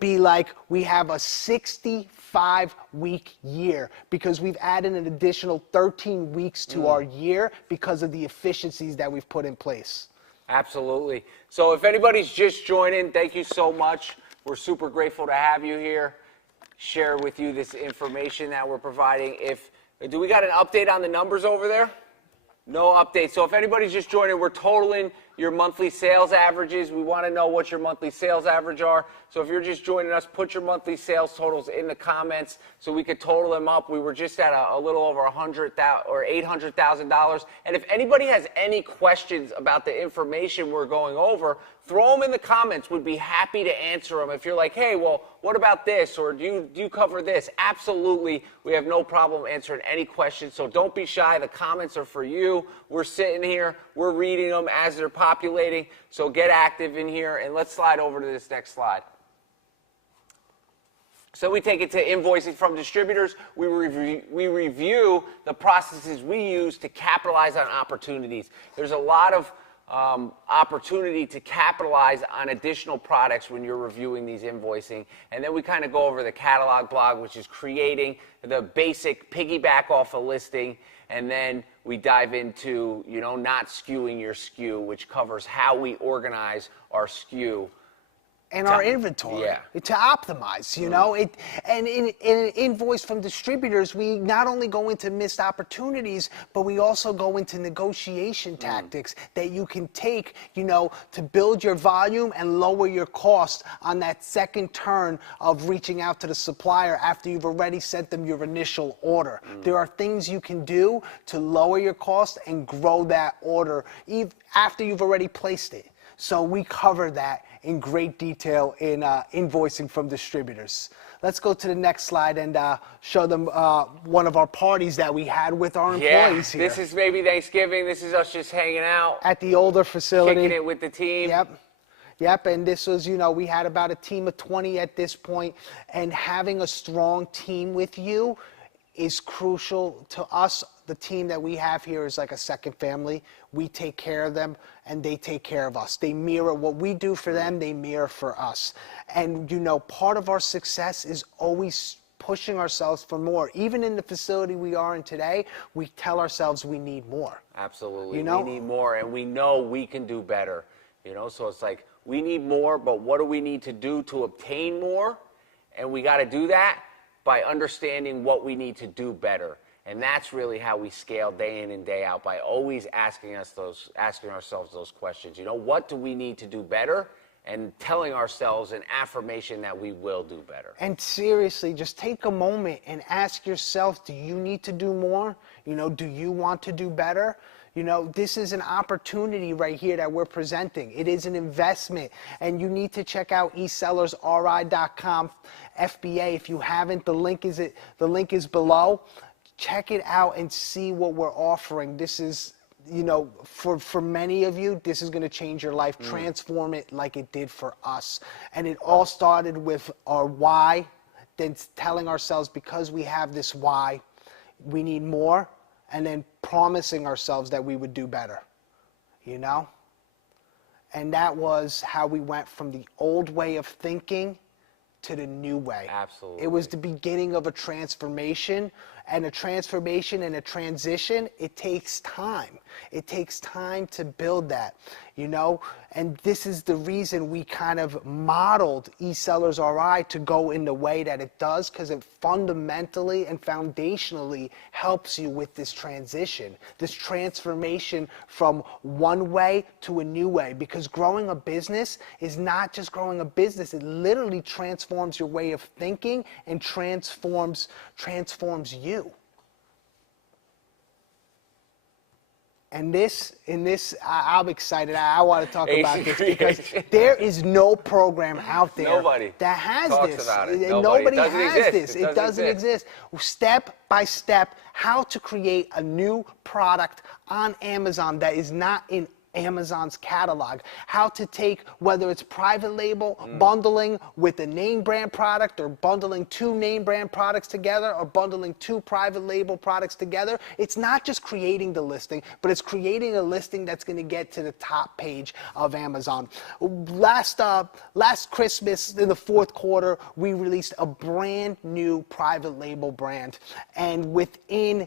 be like we have a 65-week year because we've added an additional 13 weeks to our year because of the efficiencies that we've put in place. Absolutely. So if anybody's just joining, thank you so much. We're super grateful to have you here, share with you this information that we're providing. Do we got an update on the numbers over there? No update. So if anybody's just joining, we're totaling your monthly sales averages. We want to know what your monthly sales average are. So if you're just joining us, put your monthly sales totals in the comments so we could total them up. We were just at a little over $100,000 or $800,000. And if anybody has any questions about the information we're going over, throw them in the comments. We'd be happy to answer them. If you're like, hey, well, what about this? Or do you cover this? Absolutely. We have no problem answering any questions. So don't be shy. The comments are for you. We're sitting here. We're reading them as they're populating. So get active in here. And let's slide over to this next slide. So we take it to invoicing from distributors. We review the processes we use to capitalize on opportunities. There's a lot of opportunity to capitalize on additional products when you're reviewing these invoicing. And then we kind of go over the catalog blog, which is creating the basic piggyback off a listing. And then we dive into, not skewing your SKU, which covers how we organize our SKU. And our inventory to optimize, and in an invoice from distributors, we not only go into missed opportunities, but we also go into negotiation tactics that you can take, to build your volume and lower your cost on that second turn of reaching out to the supplier after you've already sent them your initial order. There are things you can do to lower your cost and grow that order after you've already placed it. So we cover that in great detail in invoicing from distributors. Let's go to the next slide and show them one of our parties that we had with our employees here. This is maybe Thanksgiving. This is us just hanging out. At the older facility. Kicking it with the team. Yep, and this was, we had about a team of 20 at this point, and having a strong team with you is crucial to us. The team that we have here is like a second family. We take care of them and they take care of us. They mirror what we do for them, they mirror for us. And part of our success is always pushing ourselves for more. Even in the facility we are in today, we tell ourselves we need more. Absolutely. We need more, and we know we can do better. So it's like we need more, but what do we need to do to obtain more? And we got to do that by understanding what we need to do better. And that's really how we scale day in and day out, by always asking ourselves those questions. What do we need to do better? And telling ourselves an affirmation that we will do better. And seriously, just take a moment and ask yourself, do you need to do more? Do you want to do better? You know, this is an opportunity right here that we're presenting. It is an investment, and you need to check out EsellersRI.com FBA. If you haven't, the link is below. Check it out and see what we're offering. This is, you know, for many of you, this is going to change your life, transform it like it did for us. And it all started with our why, then telling ourselves, because we have this why, we need more, and then promising ourselves that we would do better, you know? And that was how we went from the old way of thinking to the new way. Absolutely. It was the beginning of a transformation, and a transformation and a transition, it takes time. It takes time to build that, you know? And this is the reason we kind of modeled EsellersRI to go in the way that it does, because it fundamentally and foundationally helps you with this transition, this transformation from one way to a new way. Because growing a business is not just growing a business, it literally transforms your way of thinking and transforms you. And I'm excited. I want to talk about this because there is no program out there that has this. About it. Nobody has this. It doesn't exist. Step by step, how to create a new product on Amazon that is not in Amazon's catalog. How to take, whether it's private label, bundling with a name brand product, or bundling 2 name brand products together, or bundling 2 private label products together. It's not just creating the listing, but it's creating a listing that's going to get to the top page of Amazon. Last Christmas, in the 4th quarter, we released a brand new private label brand. And within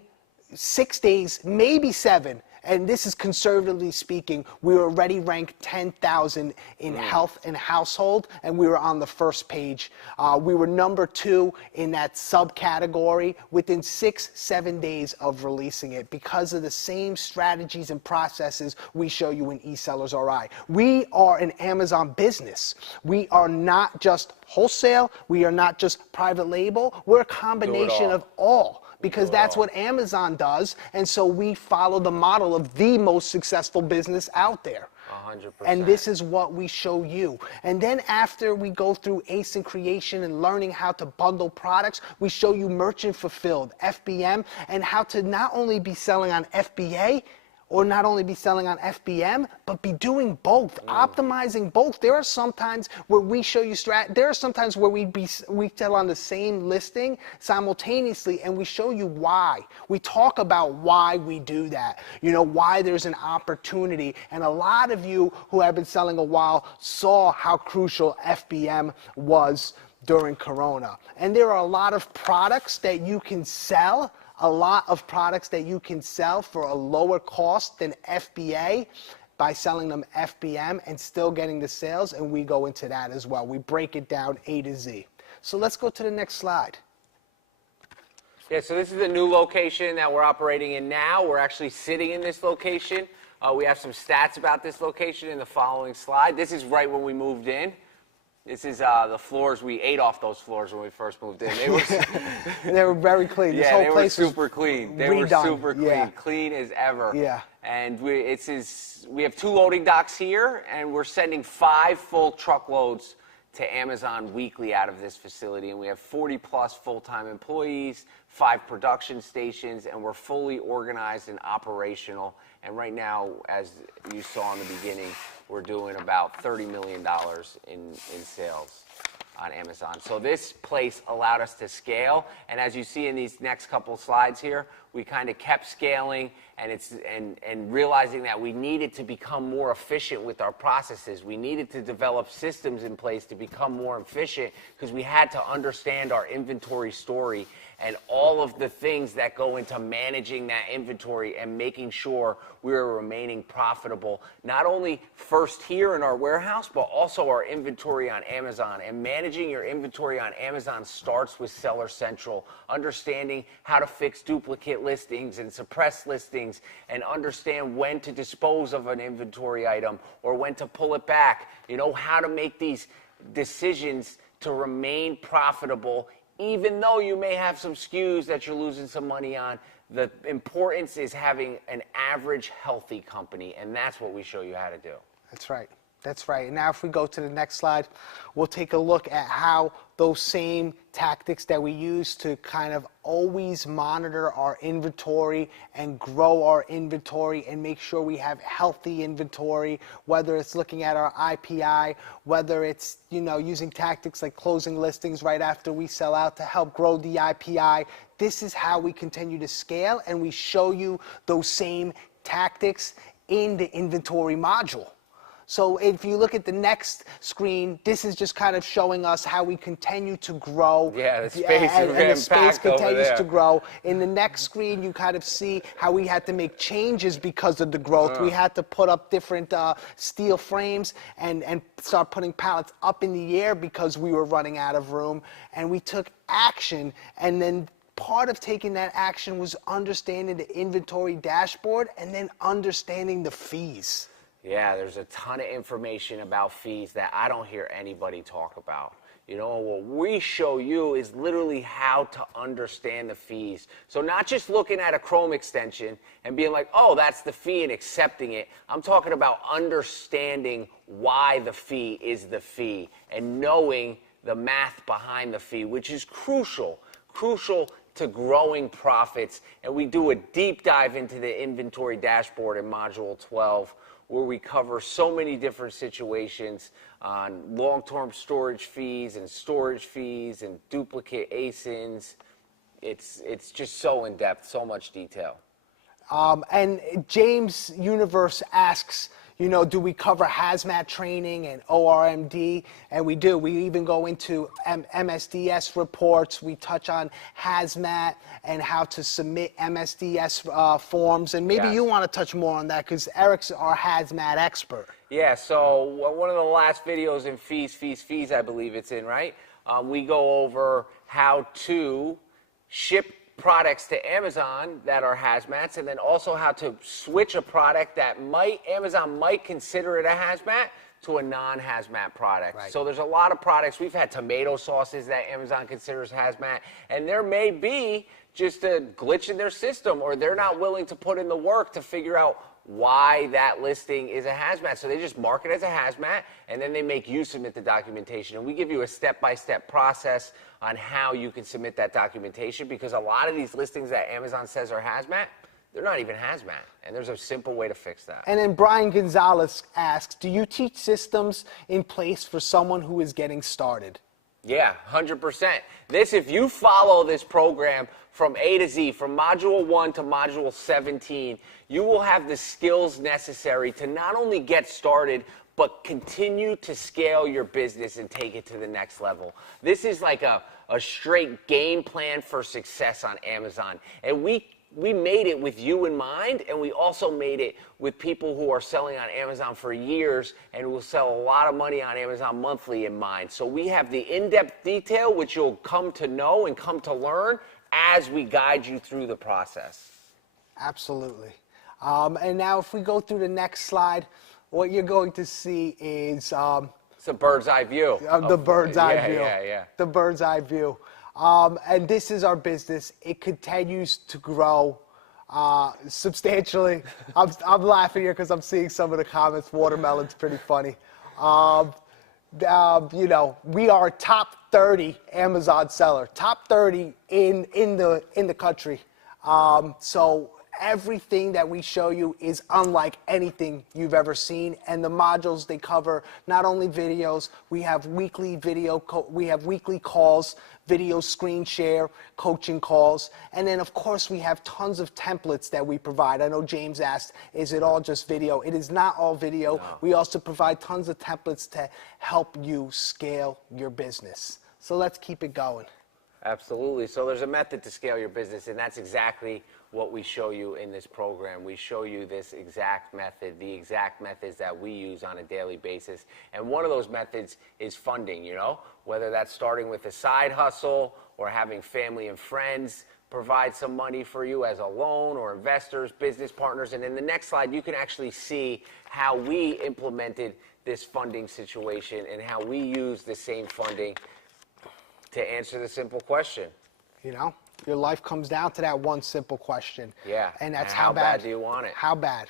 6 days, maybe 7, and this is conservatively speaking, we were already ranked 10,000 in health and household, and we were on the first page. We were number 2 in that subcategory within 6-7 days of releasing it, because of the same strategies and processes we show you in EsellersRI. We are an Amazon business. We are not just wholesale. We are not just private label. We're a combination of all. Because that's what Amazon does, and so we follow the model of the most successful business out there. 100%. And this is what we show you. And then after we go through ASIN creation and learning how to bundle products, we show you merchant fulfilled, FBM, and how to not only be selling on FBA, or not only be selling on FBM, but be doing both, optimizing both. There are some times where we show you there are some times where we sell on the same listing simultaneously, and we show you why. We talk about why we do that, you know, why there's an opportunity. And a lot of you who have been selling a while saw how crucial FBM was during Corona. And there are a lot of products that you can sell, for a lower cost than FBA by selling them FBM and still getting the sales, and we go into that as well. We break it down A to Z. So let's go to the next slide. Yeah, so this is a new location that we're operating in now. We're actually sitting in this location. We have some stats about this location in the following slide. This is right when we moved in. This is the floors. We ate off those floors when we first moved in. They were very clean. This whole place were super clean. They were super clean, clean as ever. Yeah. And we have 2 loading docks here, and we're sending 5 full truckloads to Amazon weekly out of this facility. And we have 40+ full-time employees, 5 production stations, and we're fully organized and operational. And right now, as you saw in the beginning, we're doing about $30 million in sales on Amazon. So this place allowed us to scale, and as you see in these next couple slides here, we kind of kept scaling and realizing that we needed to become more efficient with our processes. We needed to develop systems in place to become more efficient, because we had to understand our inventory story and all of the things that go into managing that inventory and making sure we are remaining profitable, not only first here in our warehouse, but also our inventory on Amazon. And managing your inventory on Amazon starts with Seller Central, understanding how to fix duplicate listings and suppress listings, and understand when to dispose of an inventory item or when to pull it back. You know, how to make these decisions to remain profitable even though you may have some SKUs that you're losing some money on, the importance is having an average healthy company, and that's what we show you how to do. That's right. That's right. And now if we go to the next slide, we'll take a look at how those same tactics that we use to kind of always monitor our inventory and grow our inventory and make sure we have healthy inventory, whether it's looking at our IPI, whether it's, using tactics like closing listings right after we sell out to help grow the IPI. This is how we continue to scale, and we show you those same tactics in the inventory module. So if you look at the next screen, this is just kind of showing us how we continue to grow. Yeah, the space is and the space packed over continues there. to grow. In the next screen, you kind of see how we had to make changes because of the growth. We had to put up different steel frames and start putting pallets up in the air because we were running out of room. And we took action, and then part of taking that action was understanding the inventory dashboard and then understanding the fees. Yeah, there's a ton of information about fees that I don't hear anybody talk about. What we show you is literally how to understand the fees. So not just looking at a Chrome extension and being like, oh, that's the fee, and accepting it. I'm talking about understanding why the fee is the fee and knowing the math behind the fee, which is crucial to growing profits. And we do a deep dive into the inventory dashboard in Module 12, where we cover so many different situations on long-term storage fees and duplicate ASINs. It's just so in-depth, so much detail. And James Universe asks, do we cover hazmat training and ORMD? And we do. We even go into MSDS reports. We touch on hazmat and how to submit MSDS forms. And maybe you want to touch more on that because Eric's our hazmat expert. Yeah, so one of the last videos in fees, I believe it's in, right? We go over how to ship products to Amazon that are hazmats, and then also how to switch a product that Amazon might consider it a hazmat to a non-hazmat product. Right. So there's a lot of products. We've had tomato sauces that Amazon considers hazmat, and there may be just a glitch in their system, or they're not willing to put in the work to figure out why that listing is a hazmat. So they just mark it as a hazmat, and then they make you submit the documentation. And we give you a step-by-step process on how you can submit that documentation, because a lot of these listings that Amazon says are hazmat, they're not even hazmat. And there's a simple way to fix that. And then Brian Gonzalez asks, do you teach systems in place for someone who is getting started? Yeah, 100%. If you follow this program from A to Z, from Module 1 to Module 17, you will have the skills necessary to not only get started, but continue to scale your business and take it to the next level. This is like a straight game plan for success on Amazon. And we made it with you in mind, and we also made it with people who are selling on Amazon for years and will sell a lot of money on Amazon monthly in mind. So we have the in-depth detail, which you'll come to know and come to learn as we guide you through the process. Absolutely. And now if we go through the next slide, what you're going to see is It's a bird's eye view. The bird's eye view. Yeah. The bird's eye view. And this is our business. It continues to grow substantially. I'm laughing here because I'm seeing some of the comments. Watermelon's pretty funny. We are top 30 Amazon seller, top 30 in the country. So everything that we show you is unlike anything you've ever seen, and the modules, they cover not only videos, we have weekly weekly calls, video screen share, coaching calls, and then of course we have tons of templates that we provide. I know James asked, is it all just video? It is not all video. No. We also provide tons of templates to help you scale your business. So let's keep it going. Absolutely. So there's a method to scale your business, and that's exactly what we show you in this program. We show you this exact method, the exact methods that we use on a daily basis. And one of those methods is funding, whether that's starting with a side hustle or having family and friends provide some money for you as a loan, or investors, business partners. And in the next slide, you can actually see how we implemented this funding situation and how we use the same funding to answer the simple question. You know, your life comes down to that one simple question. Yeah. And that's how bad do you want it? How bad?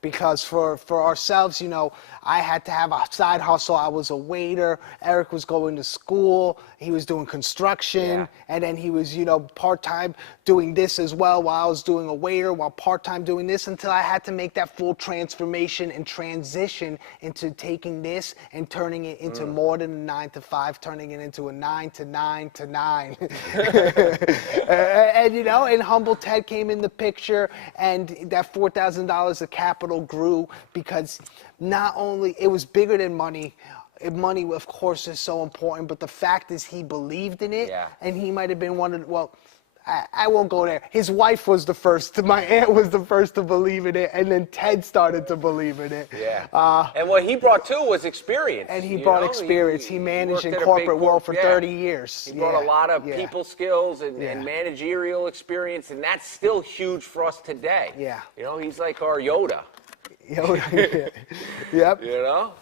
Because for ourselves, you know, I had to have a side hustle. I was a waiter. Eric was going to school. He was doing construction. Yeah. And then he was, you know, part-time doing this as well while I was doing a waiter, while part-time doing this, until I had to make that full transformation and transition into taking this and turning it into more than a 9 to 5, turning it into a 9 to 9 to 9. And, you know, and Humble Ted came in the picture, and that $4,000 of capital grew because not only it was bigger than money. Money, of course, is so important, but the fact is he believed in it, and he might have been one of the, well, I won't go there. His wife was the first. My aunt was the first to believe in it, and then Ted started to believe in it. Yeah. And what he brought too was experience. And he brought experience. He managed in corporate world for 30 years. He brought a lot of people skills and managerial experience, and that's still huge for us today. Yeah. You know, he's like our Yoda. Yep. You know?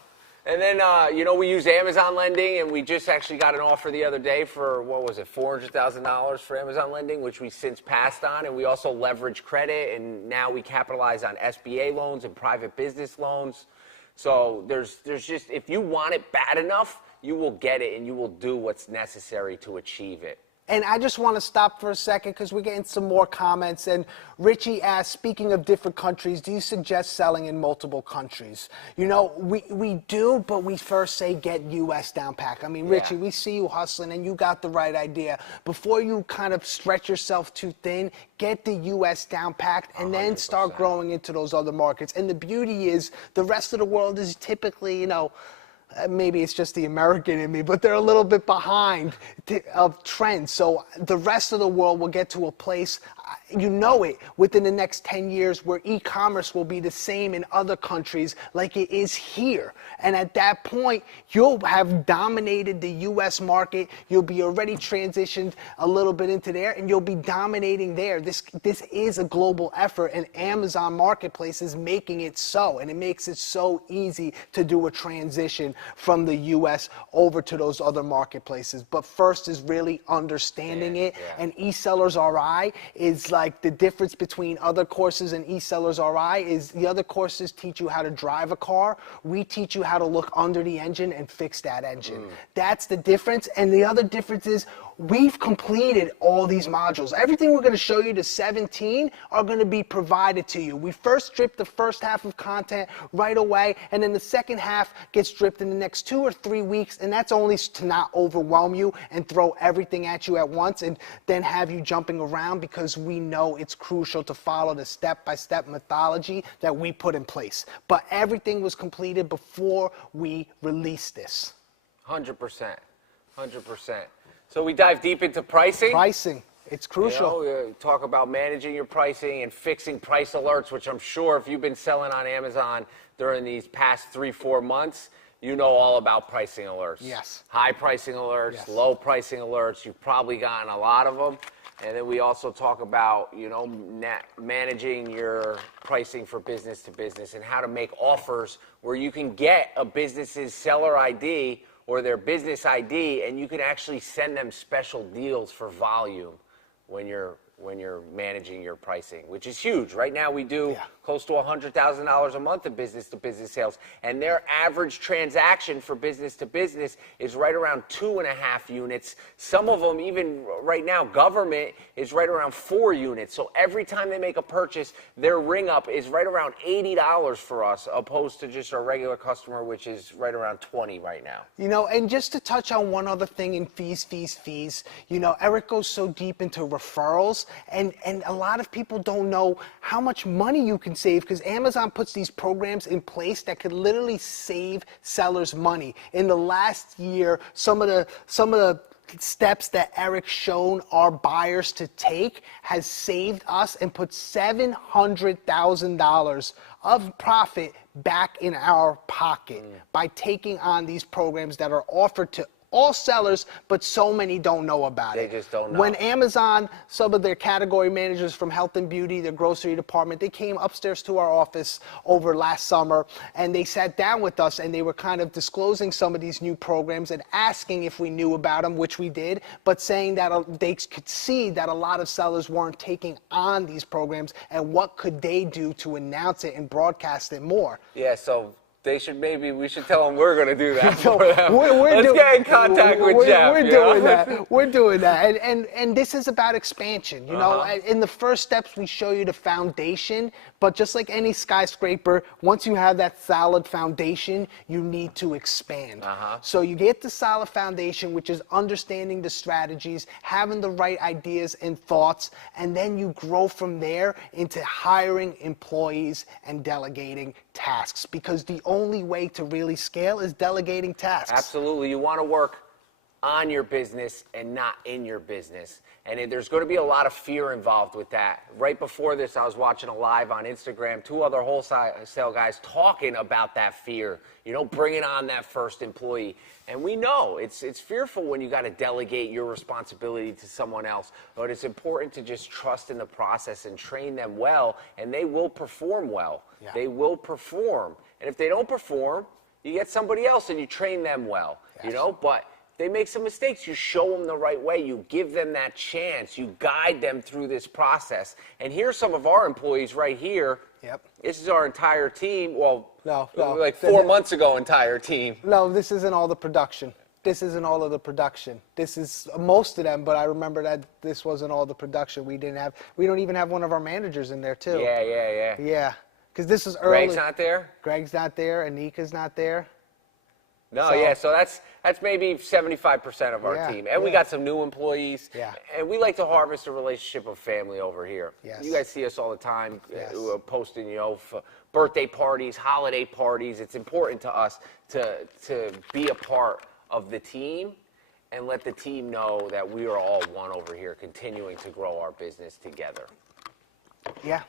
And then, you know, we use Amazon lending, and we just actually got an offer the other day for, what was it, $400,000 for Amazon lending, which we since passed on. And we also leverage credit, and now we capitalize on SBA loans and private business loans. So there's just, if you want it bad enough, you will get it, and you will do what's necessary to achieve it. And I just want to stop for a second because we're getting some more comments. And Richie asked, speaking of different countries, do you suggest selling in multiple countries? You know, we do, but we first say get U.S. down pack. I mean, Richie, we see you hustling and you got the right idea. Before you kind of stretch yourself too thin, get the U.S. down packed and 100%. Then start growing into those other markets. And the beauty is the rest of the world is typically, you know, maybe it's just the American in me, but they're a little bit behind of trends. So the rest of the world will get to a place, you know it, within the next 10 years where e-commerce will be the same in other countries like it is here. And at that point, you'll have dominated the U.S. market. You'll be already transitioned a little bit into there, and you'll be dominating there. This is a global effort, and Amazon Marketplace is making it so, and it makes it so easy to do a transition from the U.S. over to those other marketplaces. But first is really understanding it, and EsellersRI is like the difference between other courses and EsellersRI is the other courses teach you how to drive a car. We teach you how to look under the engine and fix that engine. That's the difference. And the other difference is we've completed all these modules. Everything we're going to show you, the 17, are going to be provided to you. We first strip the first half of content right away, and then the second half gets stripped in the next 2 or 3 weeks, and that's only to not overwhelm you and throw everything at you at once and then have you jumping around, because we know it's crucial to follow the step-by-step methodology that we put in place. But everything was completed before we released this. 100%. 100%. So we dive deep into pricing. Pricing. It's crucial. You know, we talk about managing your pricing and fixing price alerts, which I'm sure if you've been selling on Amazon during these past 3-4 months, you know all about pricing alerts. Yes. High pricing alerts, yes. Low pricing alerts. You've probably gotten a lot of them. And then we also talk about, you know, managing your pricing for business to business and how to make offers where you can get a business's seller ID or their business ID, and you can actually send them special deals for volume when you're managing your pricing, which is huge. Right now we do close to $100,000 a month in business-to-business sales, and their average transaction for business-to-business is right around 2.5 units. Some of them, even right now, government is right around 4 units. So every time they make a purchase, their ring up is right around $80 for us, opposed to just our regular customer, which is right around 20 right now. You know, and just to touch on one other thing in fees, you know, Eric goes so deep into referrals, and a lot of people don't know how much money you can save, because Amazon puts these programs in place that could literally save sellers money. In the last year, some of the steps that Eric's shown our buyers to take has saved us and put $700,000 of profit back in our pocket by taking on these programs that are offered to all sellers, but so many don't know about it. They just don't know. When Amazon, some of their category managers from health and beauty, their grocery department, they came upstairs to our office over last summer, and they sat down with us, and they were kind of disclosing some of these new programs and asking if we knew about them, which we did, but saying that they could see that a lot of sellers weren't taking on these programs, and what could they do to announce it and broadcast it more. Yeah, so we should tell them we're going to do that So for them. Let's get in contact with Jeff. We're doing that. We're doing that. And this is about expansion. You know, in the first steps, we show you the foundation. But just like any skyscraper, once you have that solid foundation, you need to expand. So you get the solid foundation, which is understanding the strategies, having the right ideas and thoughts, and then you grow from there into hiring employees and delegating tasks, because the only way to really scale is delegating tasks. Absolutely. You want to work on your business and not in your business. And there's going to be a lot of fear involved with that. Right before this, I was watching a live on Instagram, 2 other wholesale guys talking about that fear, you know, bringing on that first employee. And we know it's fearful when you got to delegate your responsibility to someone else. But it's important to just trust in the process and train them well, and they will perform well. Yeah. They will perform. And if they don't perform, you get somebody else and you train them well, you know, but they make some mistakes. You show them the right way. You give them that chance. You guide them through this process. And here's some of our employees right here. Yep. This is our entire team. Well, No. like 4 months ago, entire team. No, this isn't all the production. This isn't all of the production. This is most of them, but I remember that this wasn't all the production. We don't even have one of our managers in there, too. Yeah. Yeah, because this is early. Greg's not there? Greg's not there. Anika's not there. No, So- yeah, so that's maybe 75% of our team. And we got some new employees. Yeah. And we like to harvest a relationship of family over here. Yes. You guys see us all the time, Yes. posting, you know, for birthday parties, holiday parties. It's important to us to be a part of the team and let the team know that we are all one over here, continuing to grow our business together. Yeah,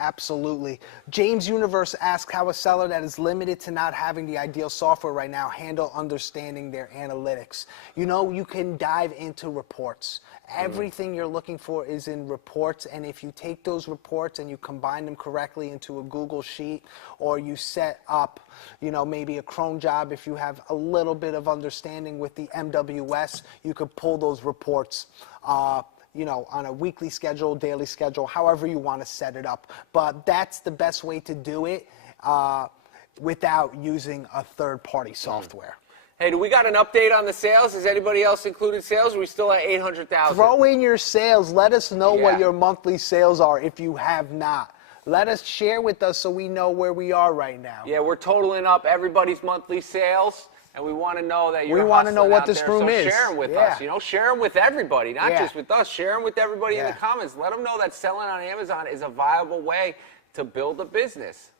absolutely. James Universe asks how a seller that is limited to not having the ideal software right now handle understanding their analytics. You know, you can dive into reports. Everything you're looking for is in reports, and if you take those reports and you combine them correctly into a Google Sheet, or you set up, you know, maybe a cron job, if you have a little bit of understanding with the MWS, you could pull those reports you know, on a weekly schedule, daily schedule, however you want to set it up. But that's the best way to do it without using a third-party software. Hey, do we got an update on the sales? Has anybody else included sales? Are we still at 800,000? Throw in your sales. Let us know what Yeah. your monthly sales are if you have not. Let us share with us so we know where we are right now. Yeah, we're totaling up everybody's monthly sales. And we want to know that you're We want to know hustling what out this there, room so is. share them with Yeah. us. You know, share them with everybody, not Yeah. just with us. Share them with everybody in the Yeah. comments. Let them know that selling on Amazon is a viable way to build a business.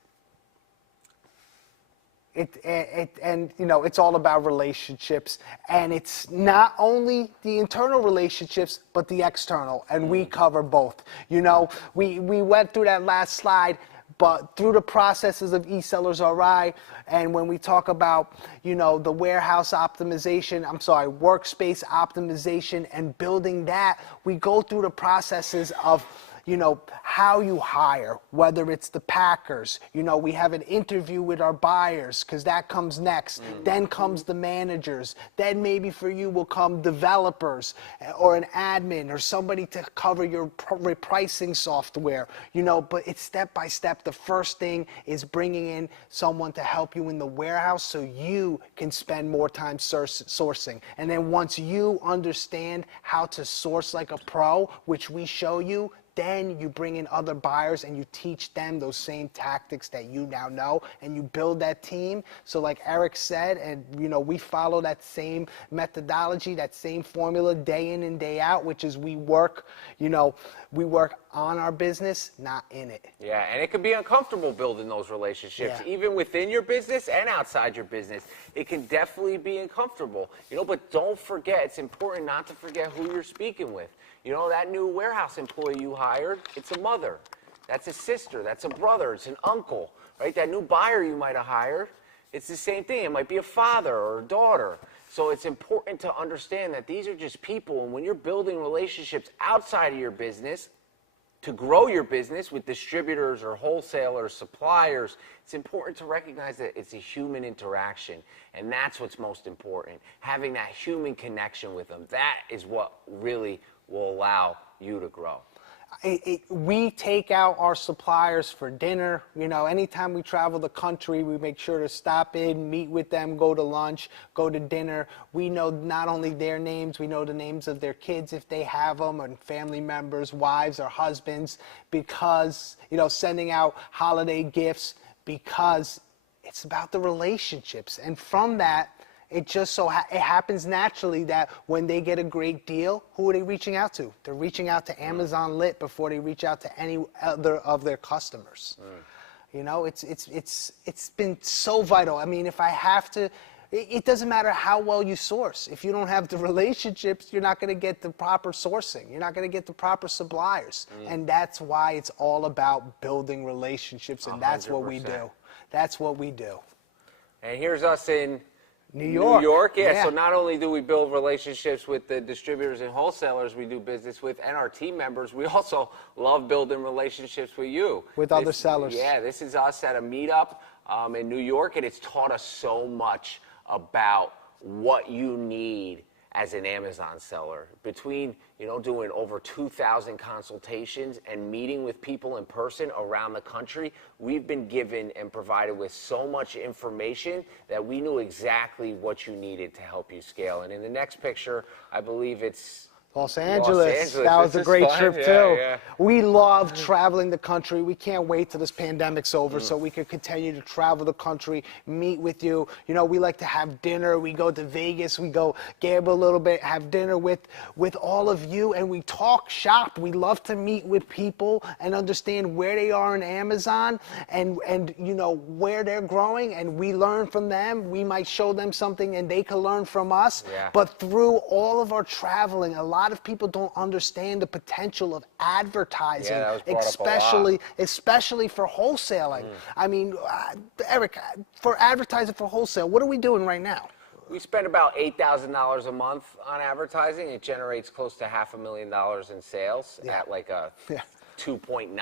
And you know, it's all about relationships, and it's not only the internal relationships but the external, and we cover both. You know, we went through that last slide, but through the processes of EsellersRI, and when we talk about, you know, the warehouse optimization, workspace optimization and building that, we go through the processes of, you know, how you hire, whether it's the packers. You know, we have an interview with our buyers because that comes next. Then comes the managers. Then maybe for you will come developers or an admin or somebody to cover your pricing software. You know, but it's step by step. The first thing is bringing in someone to help you in the warehouse so you can spend more time sourcing. And then once you understand how to source like a pro, which we show you, then you bring in other buyers and you teach them those same tactics that you now know, and you build that team. So like Eric said, and you know, we follow that same methodology, that same formula day in and day out, which is we work on our business, not in it. Yeah, and it can be uncomfortable building those relationships, even within your business and outside your business. It can definitely be uncomfortable, you know, but don't forget, it's important not to forget who you're speaking with. You know, that new warehouse employee you hired, it's a mother, that's a sister, that's a brother, it's an uncle, right? That new buyer you might have hired, it's the same thing. It might be a father or a daughter. So it's important to understand that these are just people, and when you're building relationships outside of your business, to grow your business with distributors or wholesalers, suppliers, it's important to recognize that it's a human interaction, and that's what's most important. Having that human connection with them, that is what really will allow you to grow. We take out our suppliers for dinner. You know, anytime we travel the country, we make sure to stop in, meet with them, go to lunch, go to dinner. We know not only their names, we know the names of their kids if they have them, and family members, wives or husbands, because, you know, sending out holiday gifts, because it's about the relationships. And from that, it just so it happens naturally that when they get a great deal, who are they reaching out to? They're reaching out to Amazon Lit before they reach out to any other of their customers. You know, it's been so vital. I mean, if I have to, it doesn't matter how well you source. If you don't have the relationships, you're not going to get the proper sourcing. You're not going to get the proper suppliers. And that's why it's all about building relationships, and that's what we do. That's what we do. And here's us in New York. Yeah. So not only do we build relationships with the distributors and wholesalers we do business with and our team members, we also love building relationships with you. With other sellers. Yeah, this is us at a meetup in New York, and it's taught us so much about what you need as an Amazon seller. Between, you know, doing over 2,000 consultations and meeting with people in person around the country, we've been given and provided with so much information that we knew exactly what you needed to help you scale. And in the next picture, I believe it's Los Angeles. That was a great trip too. Yeah. We love traveling the country. We can't wait till this pandemic's over so we can continue to travel the country, meet with you. You know, we like to have dinner. We go to Vegas. We go gamble a little bit, have dinner with all of you, and we talk shop. We love to meet with people and understand where they are in Amazon and you know, where they're growing, and we learn from them. We might show them something and they can learn from us. Yeah. But through all of our traveling, a lot of people don't understand the potential of advertising, especially for wholesaling. I mean, Eric, for advertising for wholesale, what are we doing right now? We spend about $8,000 a month on advertising. It generates close to $500,000 in sales at like a 2.9%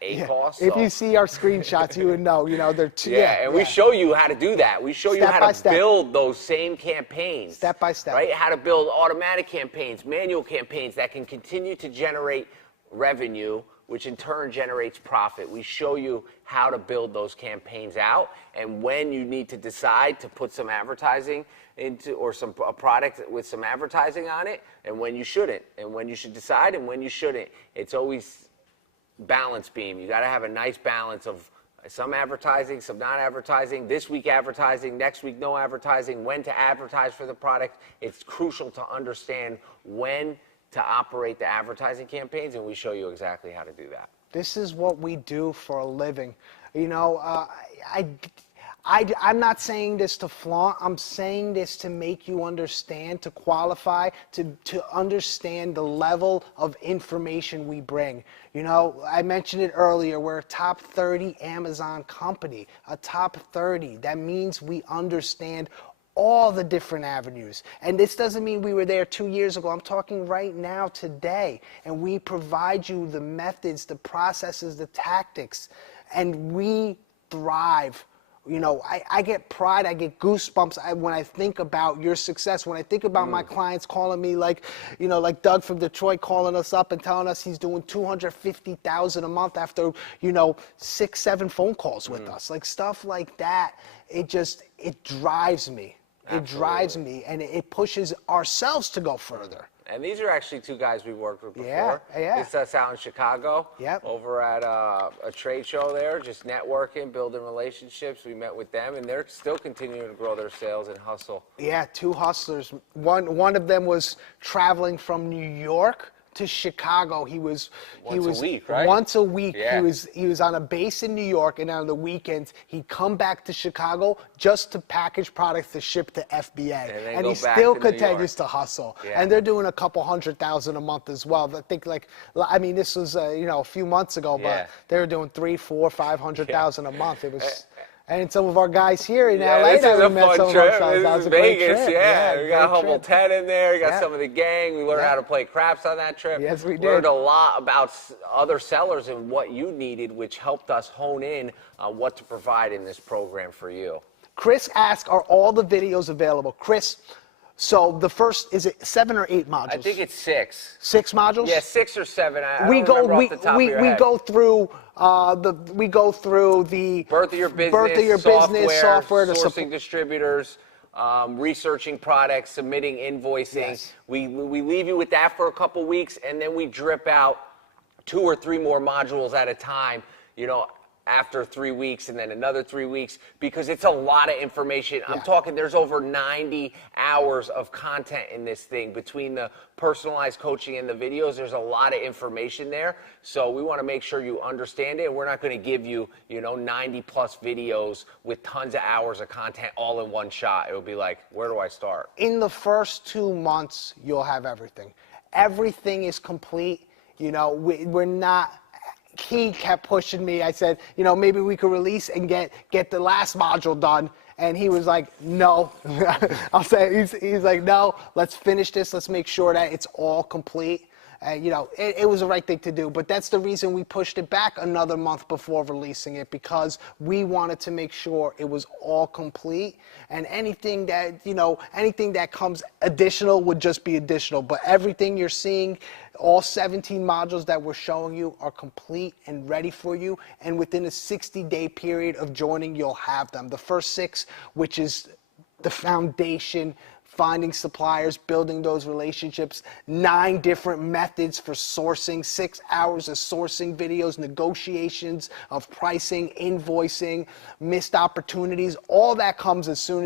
ACOS. So. If you see our screenshots, you would know. You know, they're two. And we show you how to do that. We show you how to build those same campaigns. Step by step. Right? How to build automatic campaigns, manual campaigns that can continue to generate revenue, which in turn generates profit. We show you how to build those campaigns out, and when you need to decide to put some advertising into, or a product with some advertising on it, and when you shouldn't, and when you should decide and when you shouldn't. It's always balance beam. You got to have a nice balance of some advertising, some not advertising, this week advertising, next week no advertising, when to advertise for the product. It's crucial to understand when to operate the advertising campaigns, and we show you exactly how to do that. This is what we do for a living. You know, I'm not saying this to flaunt. I'm saying this to make you understand, to qualify, to understand the level of information we bring. You know, I mentioned it earlier, we're a top 30 Amazon company, a top 30. That means we understand all the different avenues. And this doesn't mean we were there 2 years ago. I'm talking right now, today. And we provide you the methods, the processes, the tactics, and we thrive. You know, I get pride, I get goosebumps when I think about your success, when I think about my clients calling me, like, you know, like Doug from Detroit calling us up and telling us he's doing $250,000 a month after, you know, 6, 7 phone calls with us. Like, stuff like that, it drives me. It drives me, and it pushes ourselves to go further. And these are actually two guys we worked with before. Yeah. It's us out in Chicago. Yep. Over at a trade show there, just networking, building relationships. We met with them, and they're still continuing to grow their sales and hustle. Yeah, 2 hustlers. One of them was traveling from New York to Chicago. He was once a week, right? Once a week. Yeah. He was on a base in New York, and on the weekends he'd come back to Chicago just to package products to ship to FBA. And he still continues to hustle. Yeah. And they're doing a couple $100,000 a month as well. I think, like, I mean, this was you know, a few months ago, but they were doing $300,000, $400,000, $500,000 a month. It was And some of our guys here in Yeah, LA this that is we a met fun some of trip. ourselves. This That was is a great Vegas, trip. yeah. We got great Humble trip. 10 in there. We got Yeah. some of the gang. We learned Yeah. how to play craps on that trip. Yes, we did. Learned a lot about other sellers and what you needed, which helped us hone in on what to provide in this program for you. Chris asked, are all the videos available? Chris, so the first, is it 7 or 8 modules? I think it's 6. 6 modules? Yeah, 6 or 7. I we don't go remember we, off the top we, of your we head. go through the birth of your business, software, the sourcing distributors, researching products, submitting invoicing. Yes. We leave you with that for a couple weeks, and then we drip out 2 or 3 more modules at a time, after 3 weeks, and then another 3 weeks, because it's a lot of information. I'm talking, there's over 90 hours of content in this thing. Between the personalized coaching and the videos, there's a lot of information there. So we want to make sure you understand it. We're not going to give you, 90 plus videos with tons of hours of content all in one shot. It would be like, where do I start? In the first 2 months, you'll have everything. Everything is complete. We're not. He kept pushing me. I said, maybe we could release and get the last module done. And he was like, no. I'll say, he's like, no, let's finish this. Let's make sure that it's all complete. It was the right thing to do. But that's the reason we pushed it back another month before releasing it, because we wanted to make sure it was all complete. And anything that comes additional would just be additional. But everything you're seeing, all 17 modules that we're showing you are complete and ready for you. And within a 60-day period of joining, you'll have them. The first 6, which is the foundation, finding suppliers, building those relationships, 9 different methods for sourcing, 6 hours of sourcing videos, negotiations of pricing, invoicing, missed opportunities. All that comes as soon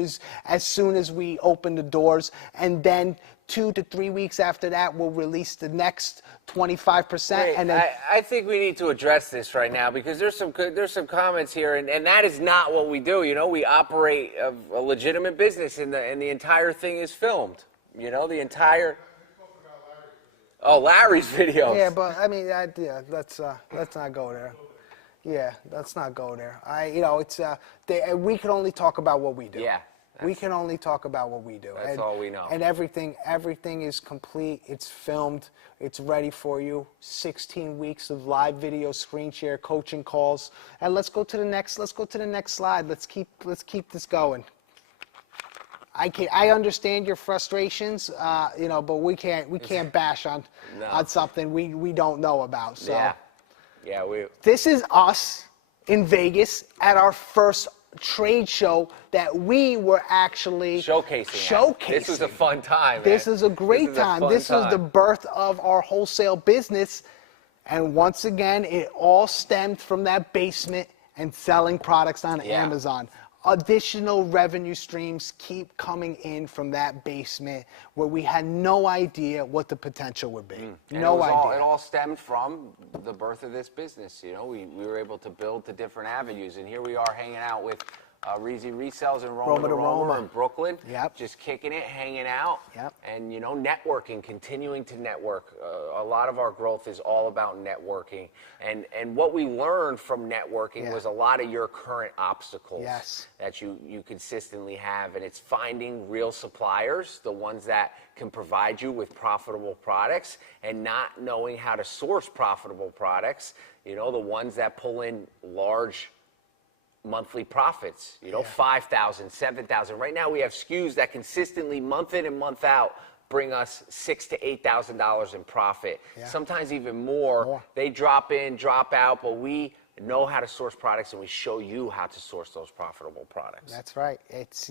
as we open the doors. And then 2 to 3 weeks after that, we'll release the next 25%. Wait, And then I think we need to address this right now, because there's some comments here, and that is not what we do. We operate a legitimate business, and the entire thing is filmed. The entire. Oh, Larry's videos. yeah, but I mean, let's not go there. Yeah, let's not go there. We can only talk about what we do. Yeah. We can only talk about what we do. That's all we know. And everything is complete. It's filmed. It's ready for you. 16 weeks of live video, screen share, coaching calls. And let's go to the next slide. Let's keep this going. I understand your frustrations, but we can't bash on something we don't know about. So yeah. This is us in Vegas at our first trade show that we were actually showcasing. This was a fun time. This is a great time. This was the birth of our wholesale business. And once again, it all stemmed from that basement and selling products on Amazon. Additional revenue streams keep coming in from that basement where we had no idea what the potential would be. No idea. It all stemmed from the birth of this business. We were able to build to different avenues, and here we are hanging out with Reezy Resells and Roma to Roma in Brooklyn. Yep. Just kicking it, hanging out. Yep. And, networking, continuing to network. A lot of our growth is all about networking. And what we learned from networking was a lot of your current obstacles that you consistently have. And it's finding real suppliers, the ones that can provide you with profitable products, and not knowing how to source profitable products, the ones that pull in large monthly profits, 5,000, 7,000. Right now we have SKUs that consistently, month in and month out, bring us $6,000 to $8,000 in profit. Sometimes even more. They drop in, drop out, but we know how to source products, and we show you how to source those profitable products. That's right. It's,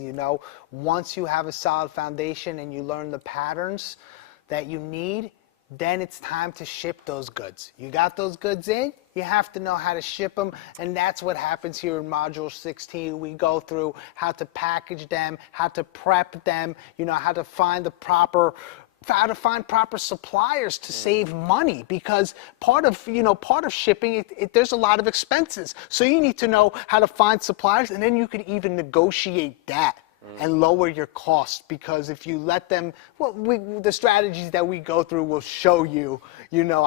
once you have a solid foundation and you learn the patterns that you need, then it's time to ship those goods. You got those goods in, you have to know how to ship them, and that's what happens here in Module 16. We go through how to package them, how to prep them, how to find proper suppliers to save money, because part of shipping, there's a lot of expenses. So you need to know how to find suppliers, and then you could even negotiate that. and lower your costs, because if you let them, well, the strategies that we go through will show you,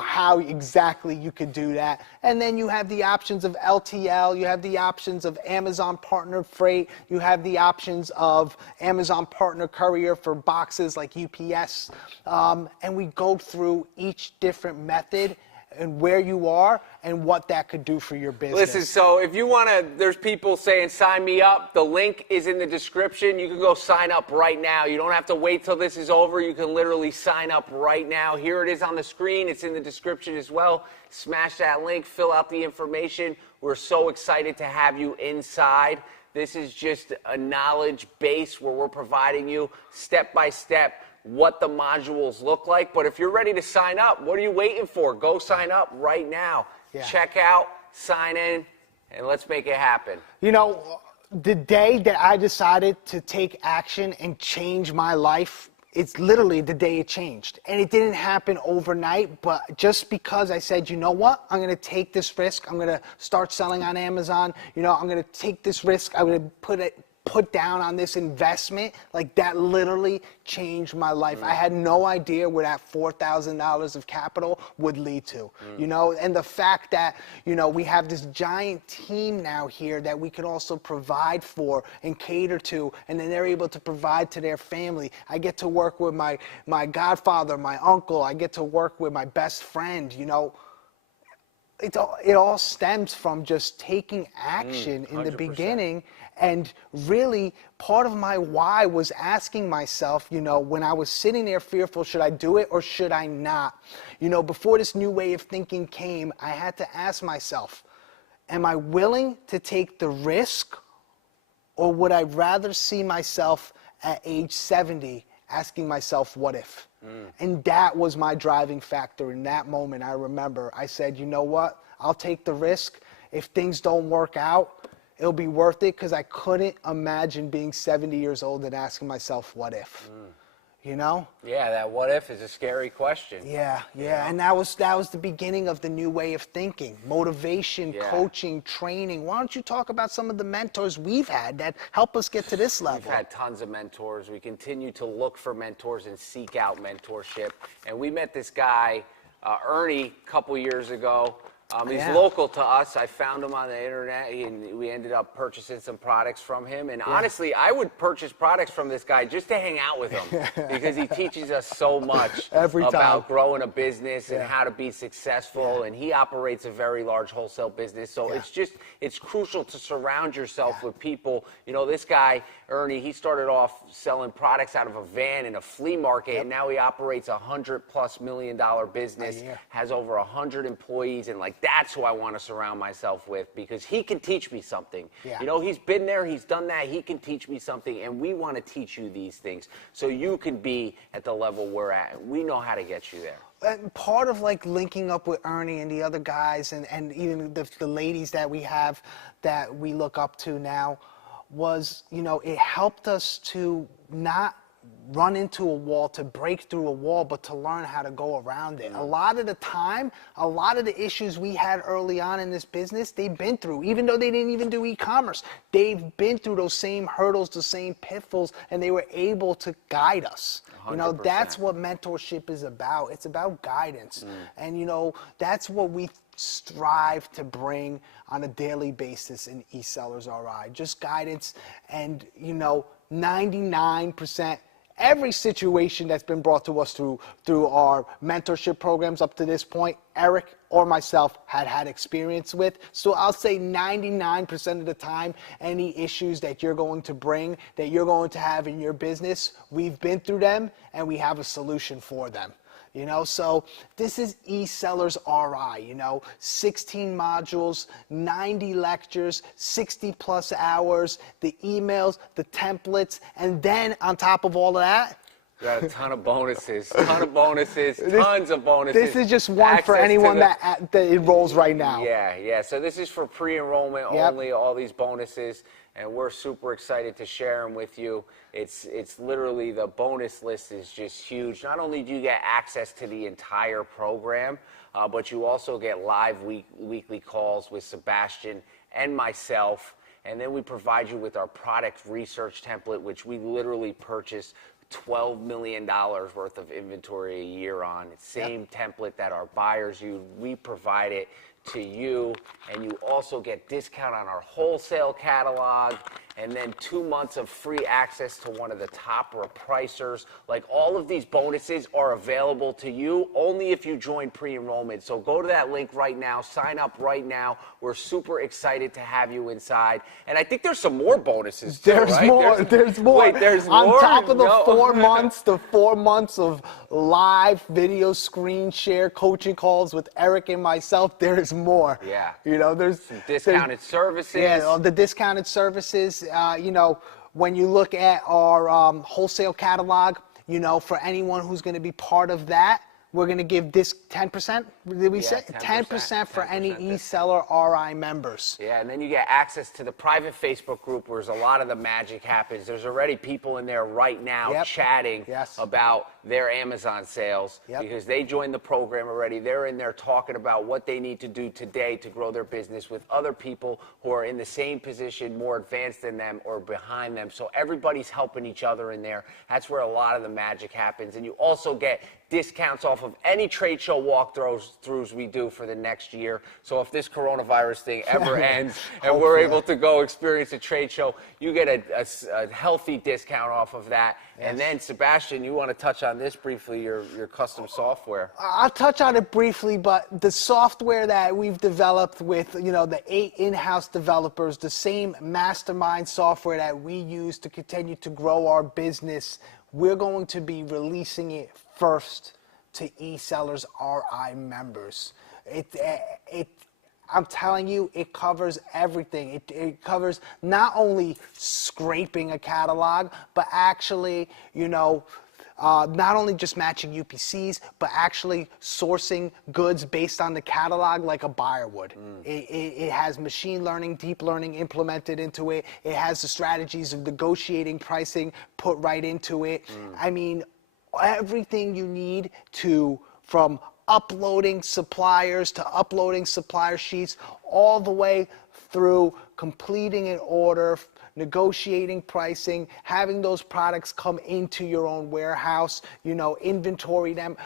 how exactly you could do that. And then you have the options of LTL, you have the options of Amazon Partner Freight, you have the options of Amazon Partner Courier for boxes like UPS, and we go through each different method and where you are and what that could do for your business. Listen, so if you want to, there's people saying sign me up. The link is in the description. You can go sign up right now. You don't have to wait till this is over. You can literally sign up right now. Here it is on the screen. It's in the description as well. Smash that link, fill out the information. We're so excited to have you inside. This is just a knowledge base where we're providing you step by step what the modules look like. But if you're ready to sign up, what are you waiting for? Go sign up right now. Yeah. Check out, sign in, and let's make it happen. The day that I decided to take action and change my life, it's literally the day it changed. And it didn't happen overnight, but just because I said, you know what, I'm going to take this risk. I'm going to start selling on Amazon. I'm going to take this risk. I'm going to put down on this investment, like that literally changed my life. I had no idea where that $4,000 of capital would lead to, and the fact that, we have this giant team now here that we can also provide for and cater to, and then they're able to provide to their family. I get to work with my godfather, my uncle. I get to work with my best friend, It all stems from just taking action in the beginning. And really, part of my why was asking myself, when I was sitting there fearful, should I do it or should I not? Before this new way of thinking came, I had to ask myself, am I willing to take the risk, or would I rather see myself at age 70 asking myself, what if? And that was my driving factor in that moment. I remember I said, you know what? I'll take the risk. If things don't work out, it'll be worth it, because I couldn't imagine being 70 years old and asking myself, what if? Yeah, that what if is a scary question. Yeah. And that was the beginning of the new way of thinking. Motivation, coaching, training. Why don't you talk about some of the mentors we've had that help us get to this level? We've had tons of mentors. We continue to look for mentors and seek out mentorship. And we met this guy, Ernie, a couple years ago. He's local to us. I found him on the internet, and we ended up purchasing some products from him. And honestly, I would purchase products from this guy just to hang out with him, because he teaches us so much about growing a business and how to be successful. And he operates a very large wholesale business. So it's crucial to surround yourself with people. This guy, Ernie, he started off selling products out of a van in a flea market, and now he operates $100+ million business, has over 100 employees, and that's who I want to surround myself with, because he can teach me something. He's been there, he's done that, he can teach me something, and we want to teach you these things so you can be at the level we're at. We know how to get you there. And part of linking up with Ernie and the other guys and even the ladies that we have that we look up to now was, it helped us to not run into a wall, to break through a wall, but to learn how to go around it. A lot of the time, a lot of the issues we had early on in this business, they've been through. Even though they didn't even do e-commerce, they've been through those same hurdles, the same pitfalls, and they were able to guide us. 100%. That's what mentorship is about. It's about guidance. And, that's what we strive to bring on a daily basis in EsellersRI. Just guidance and, 99%. Every situation that's been brought to us through our mentorship programs up to this point, Eric or myself had experience with. So I'll say 99% of the time, any issues that you're going to bring, that you're going to have in your business, we've been through them and we have a solution for them. So this is EsellersRI, 16 modules, 90 lectures, 60+ hours, the emails, the templates, and then on top of all of that, we got a ton of bonuses, tons of bonuses. This is just one for anyone that enrolls right now. Yeah. So this is for pre-enrollment only, all these bonuses, and we're super excited to share them with you. It's literally, the bonus list is just huge. Not only do you get access to the entire program, but you also get live weekly calls with Sebastian and myself. And then we provide you with our product research template, which we literally purchase $12 million worth of inventory a year on. It's same template that our buyers use. We provide it to you, and you also get discount on our wholesale catalog, and then 2 months of free access to one of the top repricers. Like, all of these bonuses are available to you only if you join pre-enrollment. So go to that link right now, sign up right now. We're super excited to have you inside. And I think there's some more bonuses too, There's right? more. There's more. Wait, there's on more? top of the No. 4 months, the 4 months of live video screen share coaching calls with Eric and myself, there is more. Yeah. You know, there's Some discounted services. Yeah, all the discounted services. You know, when you look at our wholesale catalog, you know, for anyone who's going to be part of that, we're going to give this 10%. Did we say 10% for any 10% EsellersRI members? Yeah, and then you get access to the private Facebook group where a lot of the magic happens. There's already people in there right now chatting about their Amazon sales because they joined the program already. They're in there talking about what they need to do today to grow their business with other people who are in the same position, more advanced than them or behind them. So everybody's helping each other in there. That's where a lot of the magic happens. And you also get discounts off of any trade show walkthroughs we do for the next year. So if this coronavirus thing ever ends and we're able to go experience a trade show, you get a healthy discount off of that. And then, Sebastian, you want to touch on this briefly, your custom software. I'll touch on it briefly, but the software that we've developed with, you know, the 8 in-house developers, the same mastermind software that we use to continue to grow our business, we're going to be releasing it first to EsellersRI members. I'm telling you, it covers everything. It covers not only scraping a catalog, but actually, you know, not only just matching UPCs, but actually sourcing goods based on the catalog like a buyer would. It has machine learning, deep learning implemented into it. It has the strategies of negotiating pricing put right into it. I mean, everything you need to, from uploading suppliers to uploading supplier sheets, all the way through completing an order, negotiating pricing, having those products come into your own warehouse, you know, inventory them.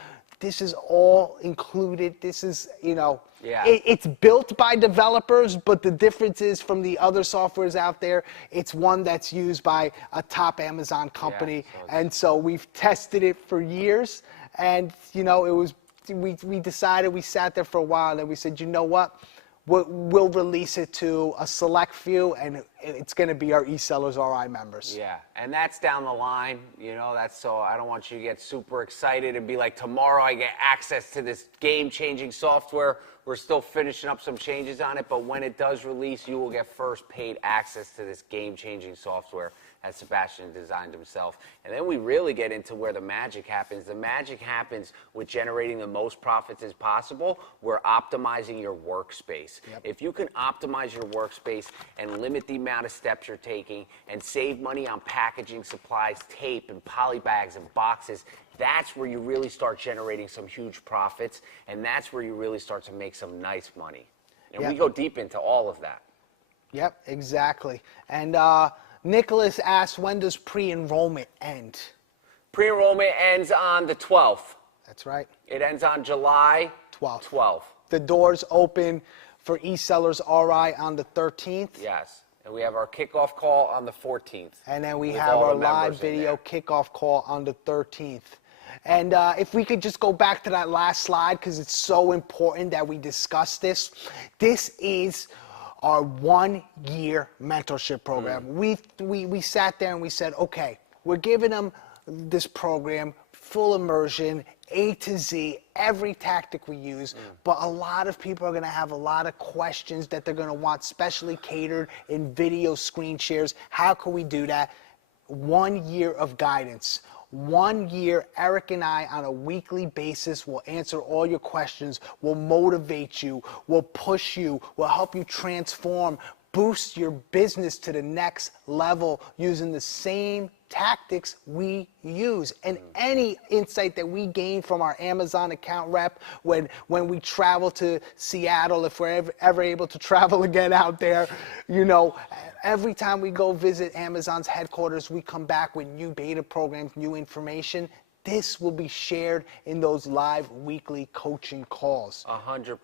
This is all included. This is, you know, it's built by developers, but the difference is from the other softwares out there, it's one that's used by a top Amazon company. And so we've tested it for years. And, you know, it was, we decided, we sat there for a while and we said, you know what? We'll release it to a select few, and it's going to be our EsellersRI members. Yeah, and that's down the line, you know, that's so I don't want you to get super excited and be like, tomorrow I get access to this game-changing software. We're still finishing up some changes on it, but when it does release, you will get first paid access to this game-changing software that Sebastian designed himself. And then we really get into where the magic happens. The magic happens with generating the most profits as possible. We're optimizing your workspace. If you can optimize your workspace and limit the amount of steps you're taking and save money on packaging supplies, tape and poly bags and boxes, that's where you really start generating some huge profits, and that's where you really start to make some nice money. And we go deep into all of that. Yep, exactly. And Nicholas asks, when does pre-enrollment end? Pre-enrollment ends on the 12th. That's right. It ends on July 12th. The doors open for EsellersRI on the 13th. Yes. And we have our kickoff call on the 14th. And then we have our live video kickoff call on the 13th. And if we could just go back to that last slide, because it's so important that we discuss this. This is our 1-year mentorship program. We sat there and we said, okay, we're giving them this program, full immersion, A to Z, every tactic we use, but a lot of people are gonna have a lot of questions that they're gonna want specially catered in video screen shares. How can we do that? 1 year of guidance. 1 year, Eric and I, on a weekly basis, will answer all your questions, will motivate you, will push you, will help you transform, boost your business to the next level using the same tactics we use, and any insight that we gain from our Amazon account rep when we travel to Seattle, if we're ever able to travel again out there, you know, every time we go visit Amazon's headquarters, we come back with new beta programs, new information. This will be shared in those live weekly coaching calls. 100%.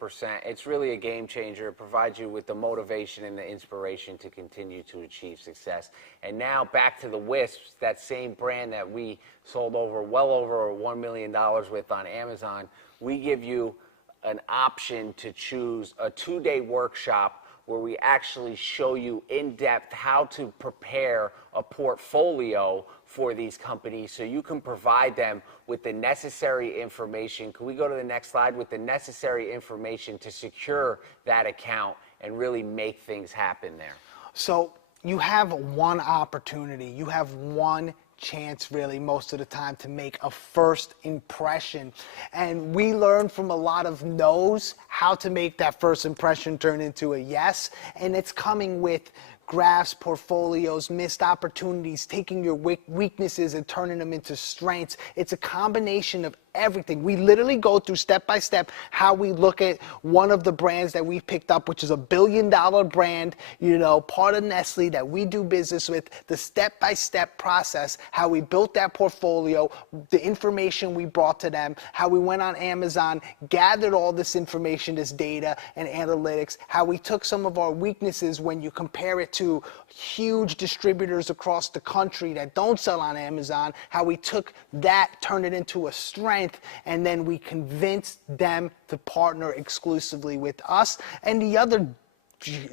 It's really a game changer. It provides you with the motivation and the inspiration to continue to achieve success. And now back to the Wisps, that same brand that we sold well over $1 million with on Amazon. We give you an option to choose a 2-day workshop where we actually show you in depth how to prepare a portfolio for these companies so you can provide them with the necessary information. Can we go to the next slide? With the necessary information to secure that account and really make things happen there. So you have one opportunity, you have one chance really most of the time to make a first impression, and we learn from a lot of no's how to make that first impression turn into a yes, and it's coming with graphs, portfolios, missed opportunities, taking your weaknesses and turning them into strengths. It's a combination of everything. We literally go through step by step how we look at one of the brands that we picked up, which is $1 billion brand, you know, part of Nestle that we do business with, the step-by-step process, how we built that portfolio, the information we brought to them, how we went on Amazon, gathered all this information, this data and analytics, how we took some of our weaknesses when you compare it to huge distributors across the country that don't sell on Amazon, how we took that, turned it into a strength, and then we convinced them to partner exclusively with us and the other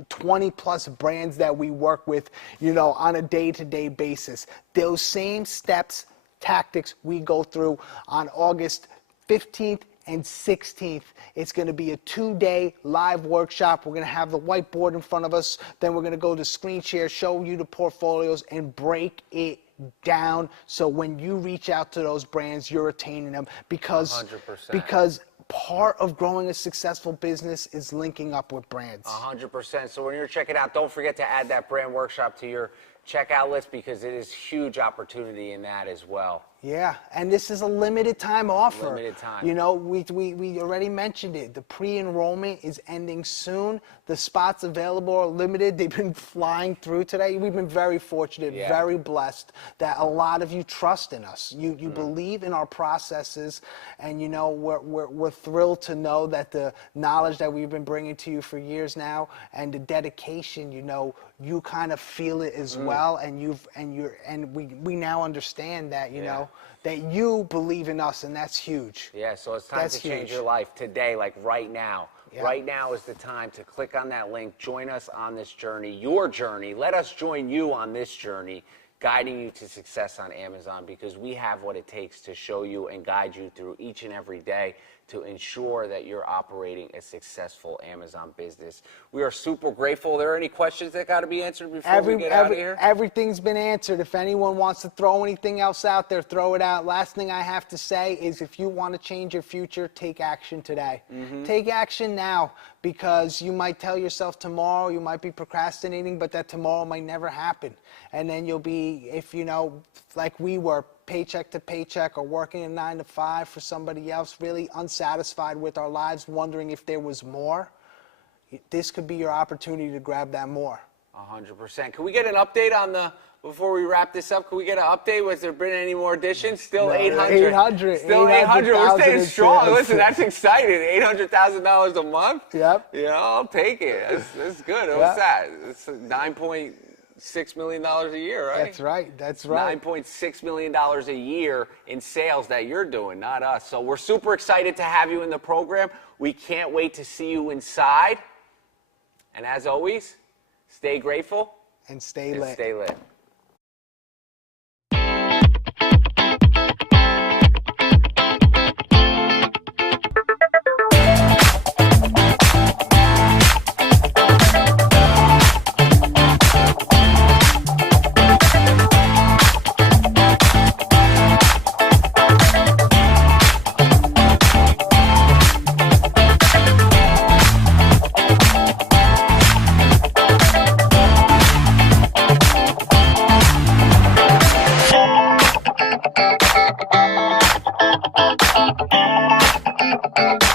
20 plus brands that we work with, you know, on a day-to-day basis. Those same steps, tactics we go through on August 15th and 16th. It's going to be a 2-day live workshop. We're going to have the whiteboard in front of us. Then we're going to go to screen share, show you the portfolios, and break it down so when you reach out to those brands, you're attaining them, because 100%. Part of growing a successful business is linking up with brands. 100%. So when you're checking out, don't forget to add that brand workshop to your checkout list, because it is huge opportunity in that as well. Yeah, and this is a limited time offer. Limited time. You know, we already mentioned it. The pre-enrollment is ending soon. The spots available are limited. They've been flying through today. We've been very fortunate, very blessed that a lot of you trust in us. You believe in our processes, and you know we're thrilled to know that the knowledge that we've been bringing to you for years now and the dedication, you know, you kind of feel it as well, and we now understand that, you know, that you believe in us, and that's huge. Yeah, so it's time to change your life today, like right now. Yeah. Right now is the time to click on that link, join us on this journey, your journey. Let us join you on this journey, guiding you to success on Amazon, because we have what it takes to show you and guide you through each and every day to ensure that you're operating a successful Amazon business. We are super grateful. Are there any questions that got to be answered before we get out of here? Everything's been answered. If anyone wants to throw anything else out there, throw it out. Last thing I have to say is, if you want to change your future, take action today. Take action now, because you might tell yourself tomorrow, you might be procrastinating, but that tomorrow might never happen. And then you'll be, if you know, like we were, paycheck to paycheck or working a 9 to 5 for somebody else, really unsatisfied with our lives, wondering if there was more. This could be your opportunity to grab that more. 100%. Can we get an update on the, before we wrap this up, can we get an update? Was there been any more additions? Still 800. 800. Still 800. We're staying strong. sales. Listen, that's exciting. $800,000 a month? Yep. Yeah, I'll take it. That's good. What's that? It's $9.6 million a year, right? That's right. That's right. $9.6 million a year in sales that you're doing, not us. So we're super excited to have you in the program. We can't wait to see you inside. And as always, stay grateful And stay and lit. stay lit. Bye.